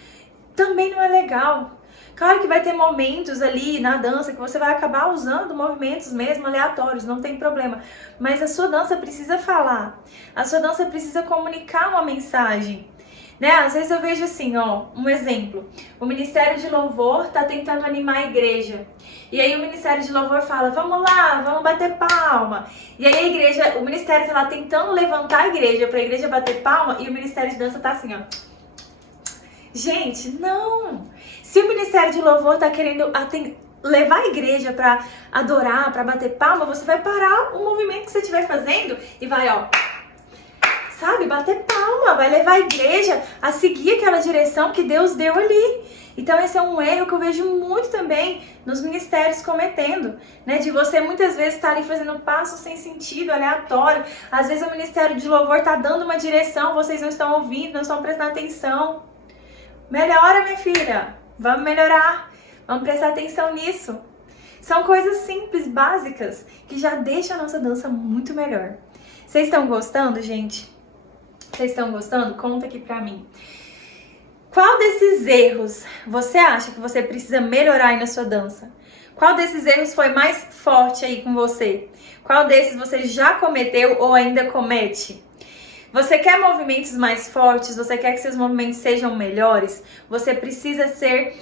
também não é legal. Claro que vai ter momentos ali na dança que você vai acabar usando movimentos mesmo aleatórios, não tem problema. Mas a sua dança precisa falar, a sua dança precisa comunicar uma mensagem. Né? Às vezes eu vejo assim, ó, um exemplo. O Ministério de Louvor tá tentando animar a igreja. E aí o Ministério de Louvor fala, vamos lá, vamos bater palma. E aí a igreja, o Ministério tá lá tentando levantar a igreja pra igreja bater palma e o Ministério de Dança tá assim, ó. Gente, não! Se o Ministério de Louvor tá querendo levar a igreja pra adorar, pra bater palma, você vai parar o movimento que você estiver fazendo e vai, ó, sabe, bater palma, vai levar a igreja a seguir aquela direção que Deus deu ali. Então esse é um erro que eu vejo muito também nos ministérios cometendo, né? De você muitas vezes estar ali fazendo passos sem sentido, aleatório. Às vezes o Ministério de Louvor tá dando uma direção, vocês não estão ouvindo, não estão prestando atenção. Melhora, minha filha, vamos melhorar, vamos prestar atenção nisso. São coisas simples, básicas, que já deixam a nossa dança muito melhor. Vocês estão gostando, gente? Vocês estão gostando? Conta aqui pra mim. Qual desses erros você acha que você precisa melhorar aí na sua dança? Qual desses erros foi mais forte aí com você? Qual desses você já cometeu ou ainda comete? Você quer movimentos mais fortes? Você quer que seus movimentos sejam melhores? Você precisa ser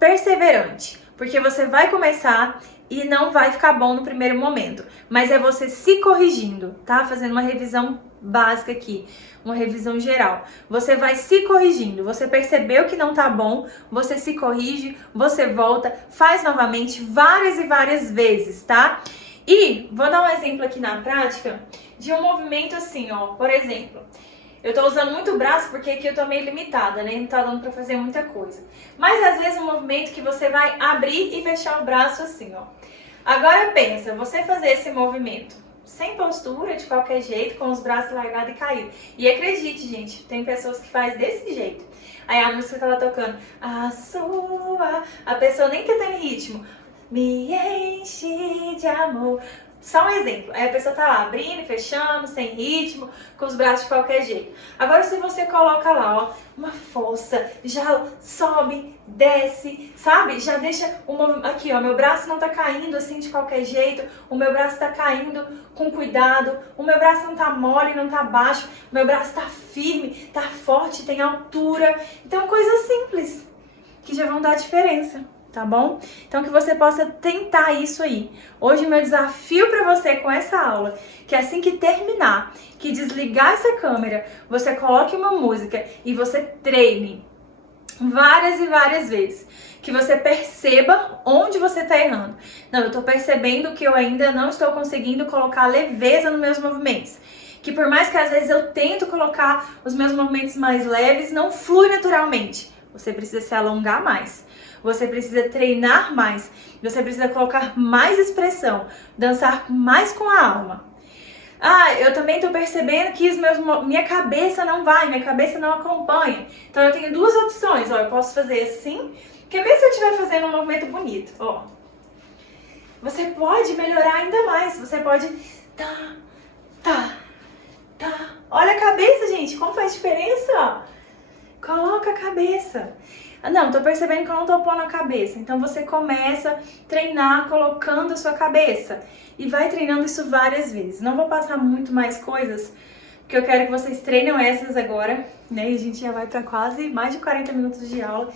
perseverante, porque você vai começar e não vai ficar bom no primeiro momento, mas é você se corrigindo, tá? Fazendo uma revisão básica aqui, uma revisão geral. Você vai se corrigindo, você percebeu que não tá bom, você se corrige, você volta, faz novamente várias e várias vezes, tá? E vou dar um exemplo aqui na prática de um movimento assim, ó, por exemplo. Eu tô usando muito o braço porque aqui eu tô meio limitada, né? Não tá dando pra fazer muita coisa. Mas às vezes um movimento que você vai abrir e fechar o braço assim, ó. Agora pensa, você fazer esse movimento sem postura, de qualquer jeito, com os braços largados e caídos. E acredite, gente, tem pessoas que fazem desse jeito. Aí a música tava tocando, a pessoa nem cantando em ritmo. Me enche de amor. Só um exemplo, aí a pessoa tá lá abrindo e fechando, sem ritmo, com os braços de qualquer jeito. Agora se você coloca lá, ó, uma força, já sobe, desce, sabe? Já deixa aqui, ó, meu braço não tá caindo assim de qualquer jeito, o meu braço tá caindo com cuidado, o meu braço não tá mole, não tá baixo, o meu braço tá firme, tá forte, tem altura. Então coisas simples, que já vão dar diferença. Tá bom? Então que você possa tentar isso aí. Hoje o meu desafio para você com essa aula, que assim que terminar, que desligar essa câmera, você coloque uma música e você treine várias e várias vezes. Que você perceba onde você tá errando. Não, eu tô percebendo que eu ainda não estou conseguindo colocar leveza nos meus movimentos. Que por mais que às vezes eu tento colocar os meus movimentos mais leves, não flui naturalmente. Você precisa se alongar mais. Você precisa treinar mais, você precisa colocar mais expressão, dançar mais com a alma. Eu também tô percebendo que minha cabeça não vai, minha cabeça não acompanha. Então eu tenho duas opções, ó, eu posso fazer assim, que mesmo se eu estiver fazendo um movimento bonito, ó, você pode melhorar ainda mais, você pode tá. Olha a cabeça, gente, como faz diferença? Coloca a cabeça. Não, tô percebendo que eu não tô pondo a cabeça. Então você começa a treinar colocando a sua cabeça. E vai treinando isso várias vezes. Não vou passar muito mais coisas, porque eu quero que vocês treinem essas agora, né? E a gente já vai pra quase mais de 40 minutos de aula.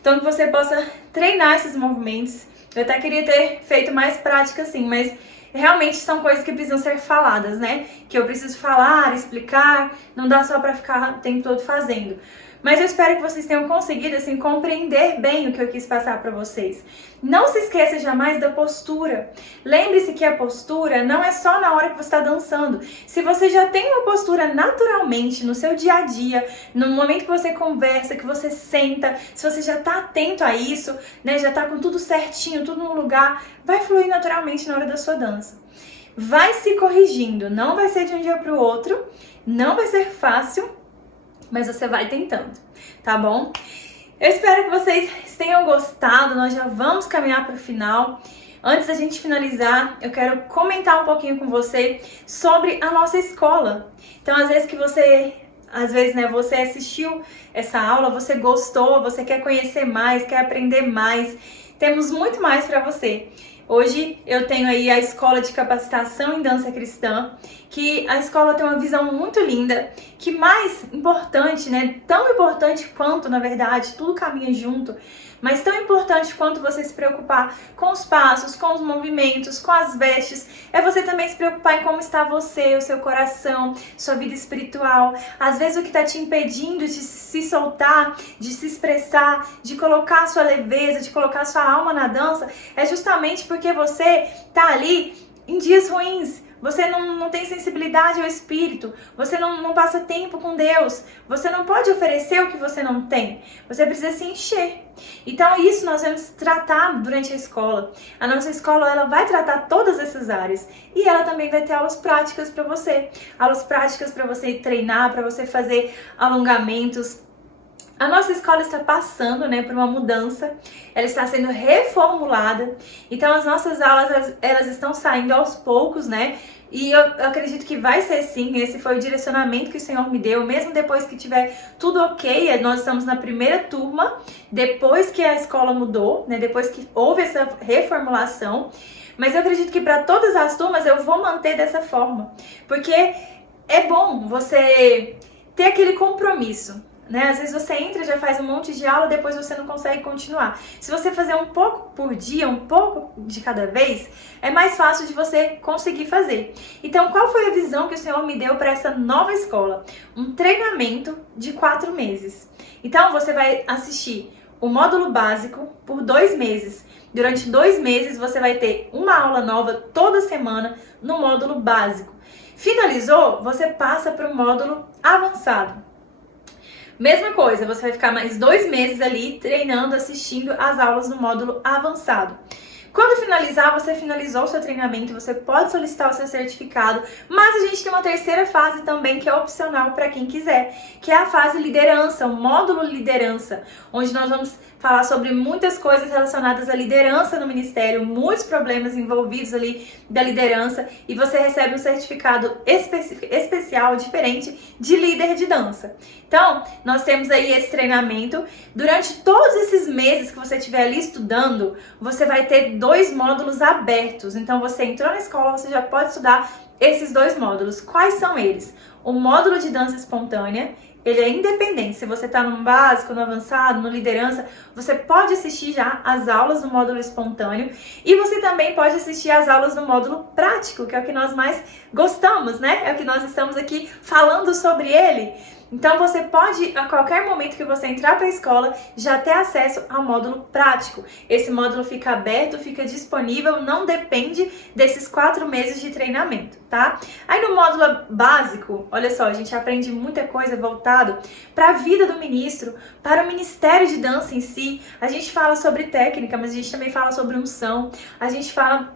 Então que você possa treinar esses movimentos. Eu até queria ter feito mais prática assim, mas realmente são coisas que precisam ser faladas, né? Que eu preciso falar, explicar, não dá só pra ficar o tempo todo fazendo. Mas eu espero que vocês tenham conseguido, assim, compreender bem o que eu quis passar para vocês. Não se esqueça jamais da postura. Lembre-se que a postura não é só na hora que você está dançando. Se você já tem uma postura naturalmente no seu dia a dia, no momento que você conversa, que você senta, se você já está atento a isso, né, já está com tudo certinho, tudo no lugar, vai fluir naturalmente na hora da sua dança. Vai se corrigindo, não vai ser de um dia para o outro, não vai ser fácil, mas você vai tentando, tá bom? Eu espero que vocês tenham gostado, nós já vamos caminhar para o final. Antes da gente finalizar, eu quero comentar um pouquinho com você sobre a nossa escola. Então, às vezes, né, você assistiu essa aula, você gostou, você quer conhecer mais, quer aprender mais. Temos muito mais para você. Hoje eu tenho aí a Escola de Capacitação em Dança Cristã, que a escola tem uma visão muito linda, que mais importante, né, tão importante quanto, na verdade, tudo caminha junto, Mas tão importante quanto você se preocupar com os passos, com os movimentos, com as vestes, é você também se preocupar em como está você, o seu coração, sua vida espiritual. Às vezes o que está te impedindo de se soltar, de se expressar, de colocar a sua leveza, de colocar a sua alma na dança, é justamente porque você está ali em dias ruins. Você não tem sensibilidade ao Espírito, você não passa tempo com Deus, você não pode oferecer o que você não tem, você precisa se encher. Então isso nós vamos tratar durante a escola. A nossa escola ela vai tratar todas essas áreas e ela também vai ter aulas práticas para você. Aulas práticas para você treinar, para você fazer alongamentos. A nossa escola está passando, por uma mudança, ela está sendo reformulada, então as nossas aulas, elas estão saindo aos poucos, E eu acredito que vai ser sim, esse foi o direcionamento que o Senhor me deu, mesmo depois que tiver tudo ok, nós estamos na primeira turma, depois que a escola mudou, depois que houve essa reformulação, mas eu acredito que para todas as turmas eu vou manter dessa forma, porque é bom você ter aquele compromisso. Às vezes você entra e já faz um monte de aula, depois você não consegue continuar. Se você fazer um pouco por dia, um pouco de cada vez, é mais fácil de você conseguir fazer. Então, qual foi a visão que o Senhor me deu para essa nova escola? Um treinamento de 4 meses. Então, você vai assistir o módulo básico por 2 meses. Durante 2 meses, você vai ter uma aula nova toda semana no módulo básico. Finalizou, você passa para o módulo avançado. Mesma coisa, você vai ficar mais 2 meses ali treinando, assistindo as aulas do módulo avançado. Quando finalizar, você finalizou o seu treinamento, você pode solicitar o seu certificado, mas a gente tem uma terceira fase também que é opcional para quem quiser, que é a fase liderança, o módulo liderança, onde nós vamos falar sobre muitas coisas relacionadas à liderança no ministério, muitos problemas envolvidos ali da liderança, e você recebe um certificado especial, diferente, de líder de dança. Então, nós temos aí esse treinamento. Durante todos esses meses que você estiver ali estudando, você vai ter 2 módulos abertos. Então, você entrou na escola, você já pode estudar esses 2 módulos. Quais são eles? O módulo de dança espontânea, ele é independente. Se você está no básico, no avançado, no liderança, você pode assistir já as aulas do módulo espontâneo e você também pode assistir as aulas do módulo prático, que é o que nós mais gostamos, É o que nós estamos aqui falando sobre ele. Então você pode, a qualquer momento que você entrar para a escola, já ter acesso ao módulo prático. Esse módulo fica aberto, fica disponível, não depende desses 4 meses de treinamento, tá? Aí no módulo básico, olha só, a gente aprende muita coisa voltado para a vida do ministro, para o ministério de dança em si. A gente fala sobre técnica, mas a gente também fala sobre unção, a gente fala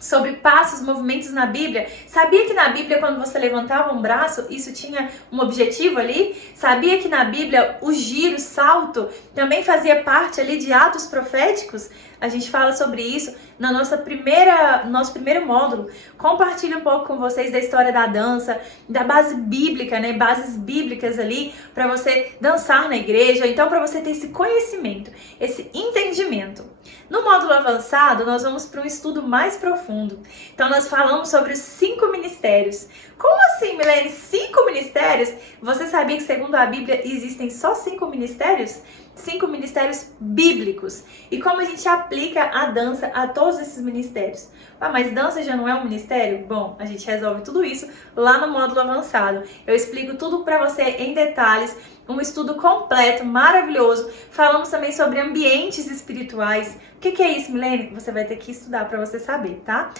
sobre passos, movimentos na Bíblia. Sabia que na Bíblia, quando você levantava um braço, isso tinha um objetivo ali? Sabia que na Bíblia o giro, salto, também fazia parte ali de atos proféticos? A gente fala sobre isso no nosso primeiro módulo. Compartilho um pouco com vocês da história da dança, da base bíblica, bases bíblicas ali, para você dançar na igreja. Então, para você ter esse conhecimento, esse entendimento. No módulo avançado, nós vamos para um estudo mais profundo. Então, nós falamos sobre os 5 ministérios. Como assim, Milene? 5 ministérios? Você sabia que, segundo a Bíblia, existem só 5 ministérios? 5 ministérios bíblicos. E como a gente aplica a dança a todos esses ministérios? Mas dança já não é um ministério? Bom, a gente resolve tudo isso lá no módulo avançado. Eu explico tudo para você em detalhes, um estudo completo, maravilhoso. Falamos também sobre ambientes espirituais. O que é isso, Milene? Você vai ter que estudar para você saber, tá?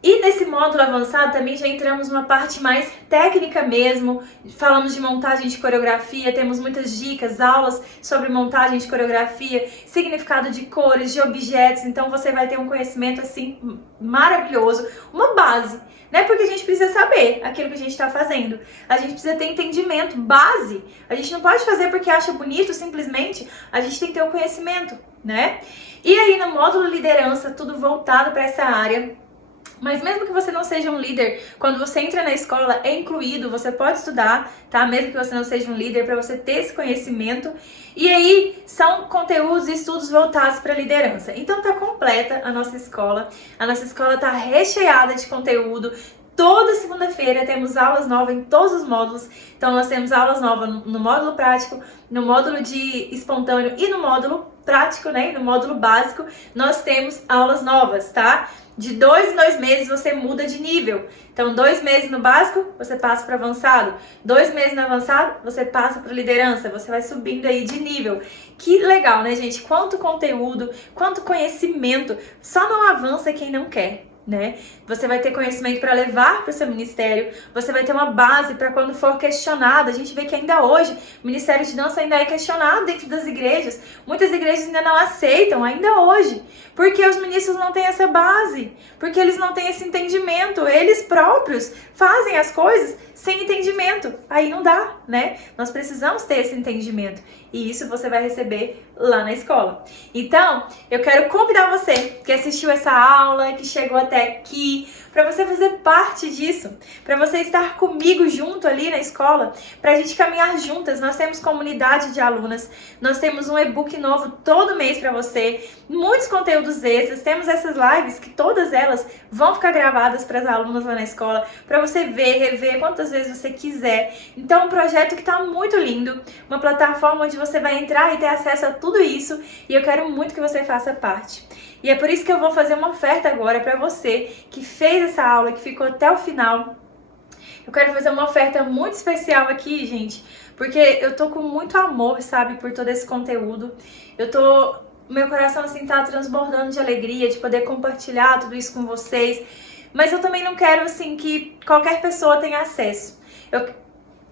E nesse módulo avançado também já entramos numa parte mais técnica mesmo, falamos de montagem de coreografia, temos muitas dicas, aulas sobre montagem de coreografia, significado de cores, de objetos, então você vai ter um conhecimento assim maravilhoso, uma base, Porque a gente precisa saber aquilo que a gente está fazendo, a gente precisa ter entendimento, base, a gente não pode fazer porque acha bonito simplesmente, a gente tem que ter o conhecimento, E aí no módulo liderança, tudo voltado para essa área. Mas mesmo que você não seja um líder, quando você entra na escola, é incluído, você pode estudar, tá? Mesmo que você não seja um líder, para você ter esse conhecimento. E aí, são conteúdos e estudos voltados para a liderança. Então, tá completa a nossa escola. A nossa escola tá recheada de conteúdo. Toda segunda-feira temos aulas novas em todos os módulos. Então, nós temos aulas novas no módulo prático, no módulo de espontâneo e no módulo prático, né, no módulo básico, nós temos aulas novas, tá? De 2 em 2 meses você muda de nível. Então, 2 meses no básico, você passa para avançado. 2 meses no avançado, você passa para liderança. Você vai subindo aí de nível. Que legal, né, gente? Quanto conteúdo, quanto conhecimento. Só não avança quem não quer, né? Você vai ter conhecimento para levar para o seu ministério, você vai ter uma base para quando for questionado. A gente vê que ainda hoje o Ministério de Dança ainda é questionado dentro das igrejas. Muitas igrejas ainda não aceitam, ainda hoje, porque os ministros não têm essa base, porque eles não têm esse entendimento, eles próprios fazem as coisas sem entendimento. Aí não dá, né? Nós precisamos ter esse entendimento. E isso você vai receber lá na escola. Então, eu quero convidar você que assistiu essa aula, que chegou até aqui, para você fazer parte disso, para você estar comigo junto ali na escola, para a gente caminhar juntas. Nós temos comunidade de alunas, nós temos um e-book novo todo mês para você, muitos conteúdos extras, temos essas lives que todas elas vão ficar gravadas para as alunas lá na escola, para você ver, rever quantas vezes você quiser. Então, um projeto que está muito lindo, uma plataforma onde você vai entrar e ter acesso a tudo isso, e eu quero muito que você faça parte. E é por isso que eu vou fazer uma oferta agora para você que fez essa aula, que ficou até o final. Eu quero fazer uma oferta muito especial aqui, gente, porque eu tô com muito amor, sabe, por todo esse conteúdo. Meu coração assim tá transbordando de alegria de poder compartilhar tudo isso com vocês. Mas eu também não quero assim que qualquer pessoa tenha acesso.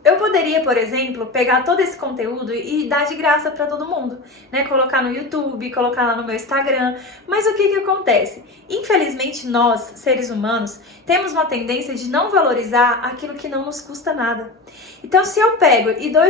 Eu poderia, por exemplo, pegar todo esse conteúdo e dar de graça para todo mundo, né? Colocar no YouTube, colocar lá no meu Instagram. Mas o que acontece? Infelizmente, nós, seres humanos, temos uma tendência de não valorizar aquilo que não nos custa nada. Então, se eu pego e dou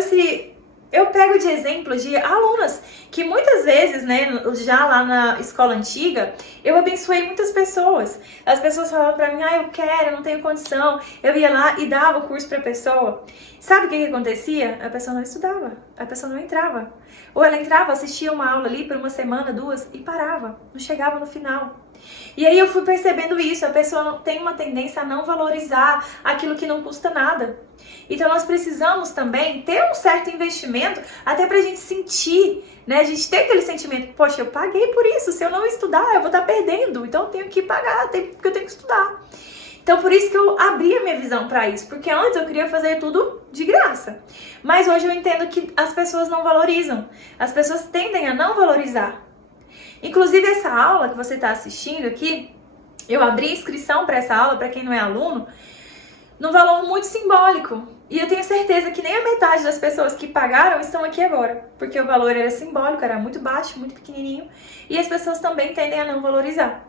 eu pego de exemplo de alunas que muitas vezes, né, já lá na escola antiga, eu abençoei muitas pessoas. As pessoas falavam pra mim, eu quero, eu não tenho condição. Eu ia lá e dava o curso pra pessoa. Sabe o que acontecia? A pessoa não estudava, a pessoa não entrava. Ou ela entrava, assistia uma aula ali por 1 semana, 2 e parava, não chegava no final. E aí eu fui percebendo isso, a pessoa tem uma tendência a não valorizar aquilo que não custa nada. Então nós precisamos também ter um certo investimento até pra gente sentir, né? A gente tem aquele sentimento, poxa, eu paguei por isso, se eu não estudar eu vou estar perdendo, então eu tenho que pagar, porque eu tenho que estudar. Então por isso que eu abri a minha visão pra isso, porque antes eu queria fazer tudo de graça. Mas hoje eu entendo que as pessoas não valorizam, as pessoas tendem a não valorizar. Inclusive essa aula que você está assistindo aqui, eu abri inscrição para essa aula, para quem não é aluno, num valor muito simbólico. E eu tenho certeza que nem a metade das pessoas que pagaram estão aqui agora, porque o valor era simbólico, era muito baixo, muito pequenininho, e as pessoas também tendem a não valorizar.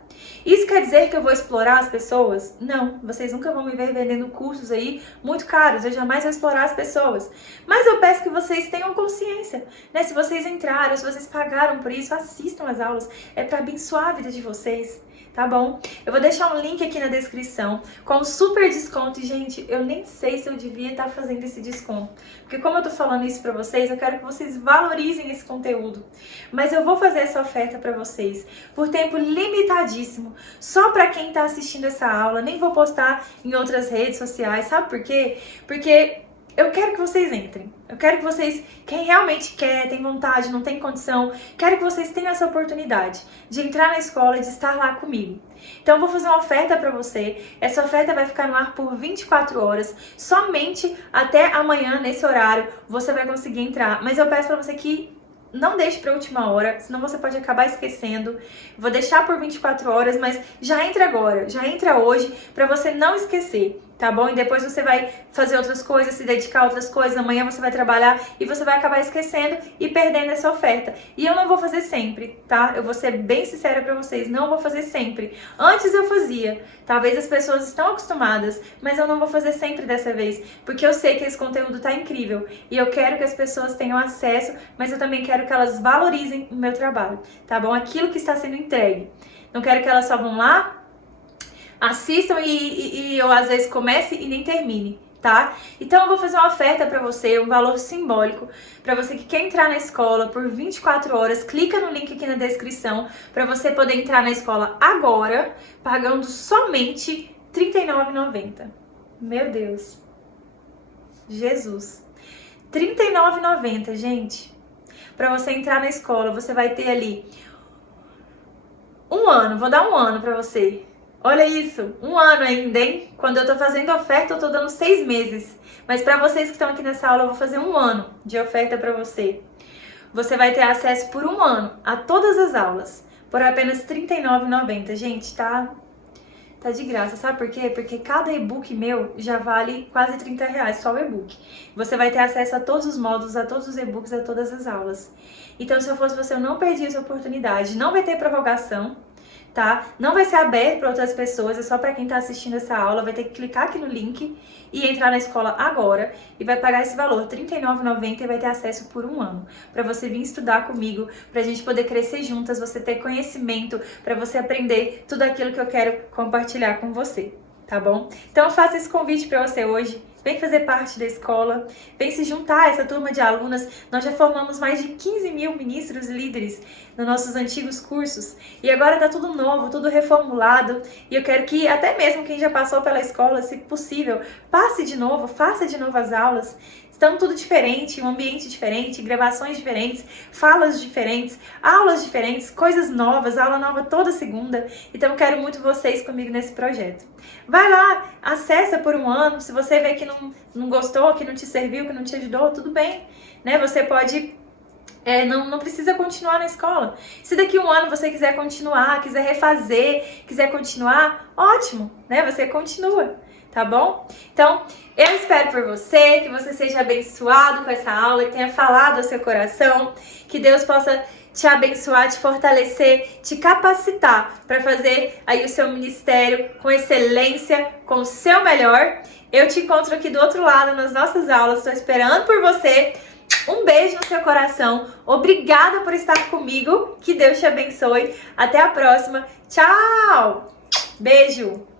Isso quer dizer que eu vou explorar as pessoas? Não, vocês nunca vão me ver vendendo cursos aí muito caros, eu jamais vou explorar as pessoas. Mas eu peço que vocês tenham consciência, né? Se vocês entraram, se vocês pagaram por isso, assistam as aulas, é para abençoar a vida de vocês. Tá bom? Eu vou deixar um link aqui na descrição com um super desconto. E, gente, eu nem sei se eu devia estar fazendo esse desconto. Porque como eu tô falando isso pra vocês, eu quero que vocês valorizem esse conteúdo. Mas eu vou fazer essa oferta pra vocês por tempo limitadíssimo. Só pra quem tá assistindo essa aula. Nem vou postar em outras redes sociais. Sabe por quê? Porque eu quero que vocês entrem. Eu quero que vocês, quem realmente quer, tem vontade, não tem condição, quero que vocês tenham essa oportunidade de entrar na escola e de estar lá comigo. Então eu vou fazer uma oferta para você. Essa oferta vai ficar no ar por 24 horas. Somente até amanhã, nesse horário, você vai conseguir entrar. Mas eu peço para você que não deixe para a última hora, senão você pode acabar esquecendo. Vou deixar por 24 horas, mas já entra agora, já entra hoje, para você não esquecer, tá bom? E depois você vai fazer outras coisas, se dedicar a outras coisas, amanhã você vai trabalhar e você vai acabar esquecendo e perdendo essa oferta. E eu não vou fazer sempre, tá? Eu vou ser bem sincera para vocês, não vou fazer sempre. Antes eu fazia, talvez as pessoas estão acostumadas, mas eu não vou fazer sempre dessa vez, porque eu sei que esse conteúdo tá incrível e eu quero que as pessoas tenham acesso, mas eu também quero que elas valorizem o meu trabalho, tá bom? Aquilo que está sendo entregue. Não quero que elas só vão lá, assistam e eu às vezes comece e nem termine, tá? Então eu vou fazer uma oferta pra você, um valor simbólico, pra você que quer entrar na escola por 24 horas, clica no link aqui na descrição pra você poder entrar na escola agora, pagando somente R$ 39,90. Meu Deus. Jesus. R$ 39,90, gente. para você entrar na escola. Você vai ter ali um ano, vou dar um ano para você. Olha isso, um ano ainda, hein? Quando eu tô fazendo oferta, eu tô dando 6 meses. Mas para vocês que estão aqui nessa aula, eu vou fazer um ano de oferta para você. Você vai ter acesso por um ano a todas as aulas, por apenas R$ 39,90. Gente, tá de graça, sabe por quê? Porque cada e-book meu já vale quase R$ 30, só o e-book. Você vai ter acesso a todos os módulos, a todos os e-books, a todas as aulas. Então, se eu fosse você, eu não perdi essa oportunidade. Não vai ter prorrogação, tá? Não vai ser aberto para outras pessoas, é só para quem tá assistindo essa aula. Vai ter que clicar aqui no link e entrar na escola agora e vai pagar esse valor, R$ 39,90, e vai ter acesso por um ano, para você vir estudar comigo, pra gente poder crescer juntas, você ter conhecimento, para você aprender tudo aquilo que eu quero compartilhar com você, tá bom? Então eu faço esse convite para você hoje. Vem fazer parte da escola, vem se juntar a essa turma de alunas. Nós já formamos mais de 15 mil ministros e líderes nos nossos antigos cursos. E agora tá tudo novo, tudo reformulado. E eu quero que até mesmo quem já passou pela escola, se possível, passe de novo, faça de novo as aulas. Estão tudo diferente, um ambiente diferente, gravações diferentes, falas diferentes, aulas diferentes, coisas novas, aula nova toda segunda. Então eu quero muito vocês comigo nesse projeto. Vai lá, acessa por um ano. Se você vê que não gostou, que não te serviu, que não te ajudou, tudo bem, né? Você pode... não precisa continuar na escola. Se daqui um ano você quiser continuar, quiser refazer, quiser continuar, ótimo, né? Você continua, tá bom? Então, eu espero por você, que você seja abençoado com essa aula, que tenha falado ao seu coração, que Deus possa te abençoar, te fortalecer, te capacitar para fazer aí o seu ministério com excelência, com o seu melhor. Eu te encontro aqui do outro lado nas nossas aulas, estou esperando por você. Um beijo no seu coração. Obrigada por estar comigo. Que Deus te abençoe. Até a próxima. Tchau! Beijo!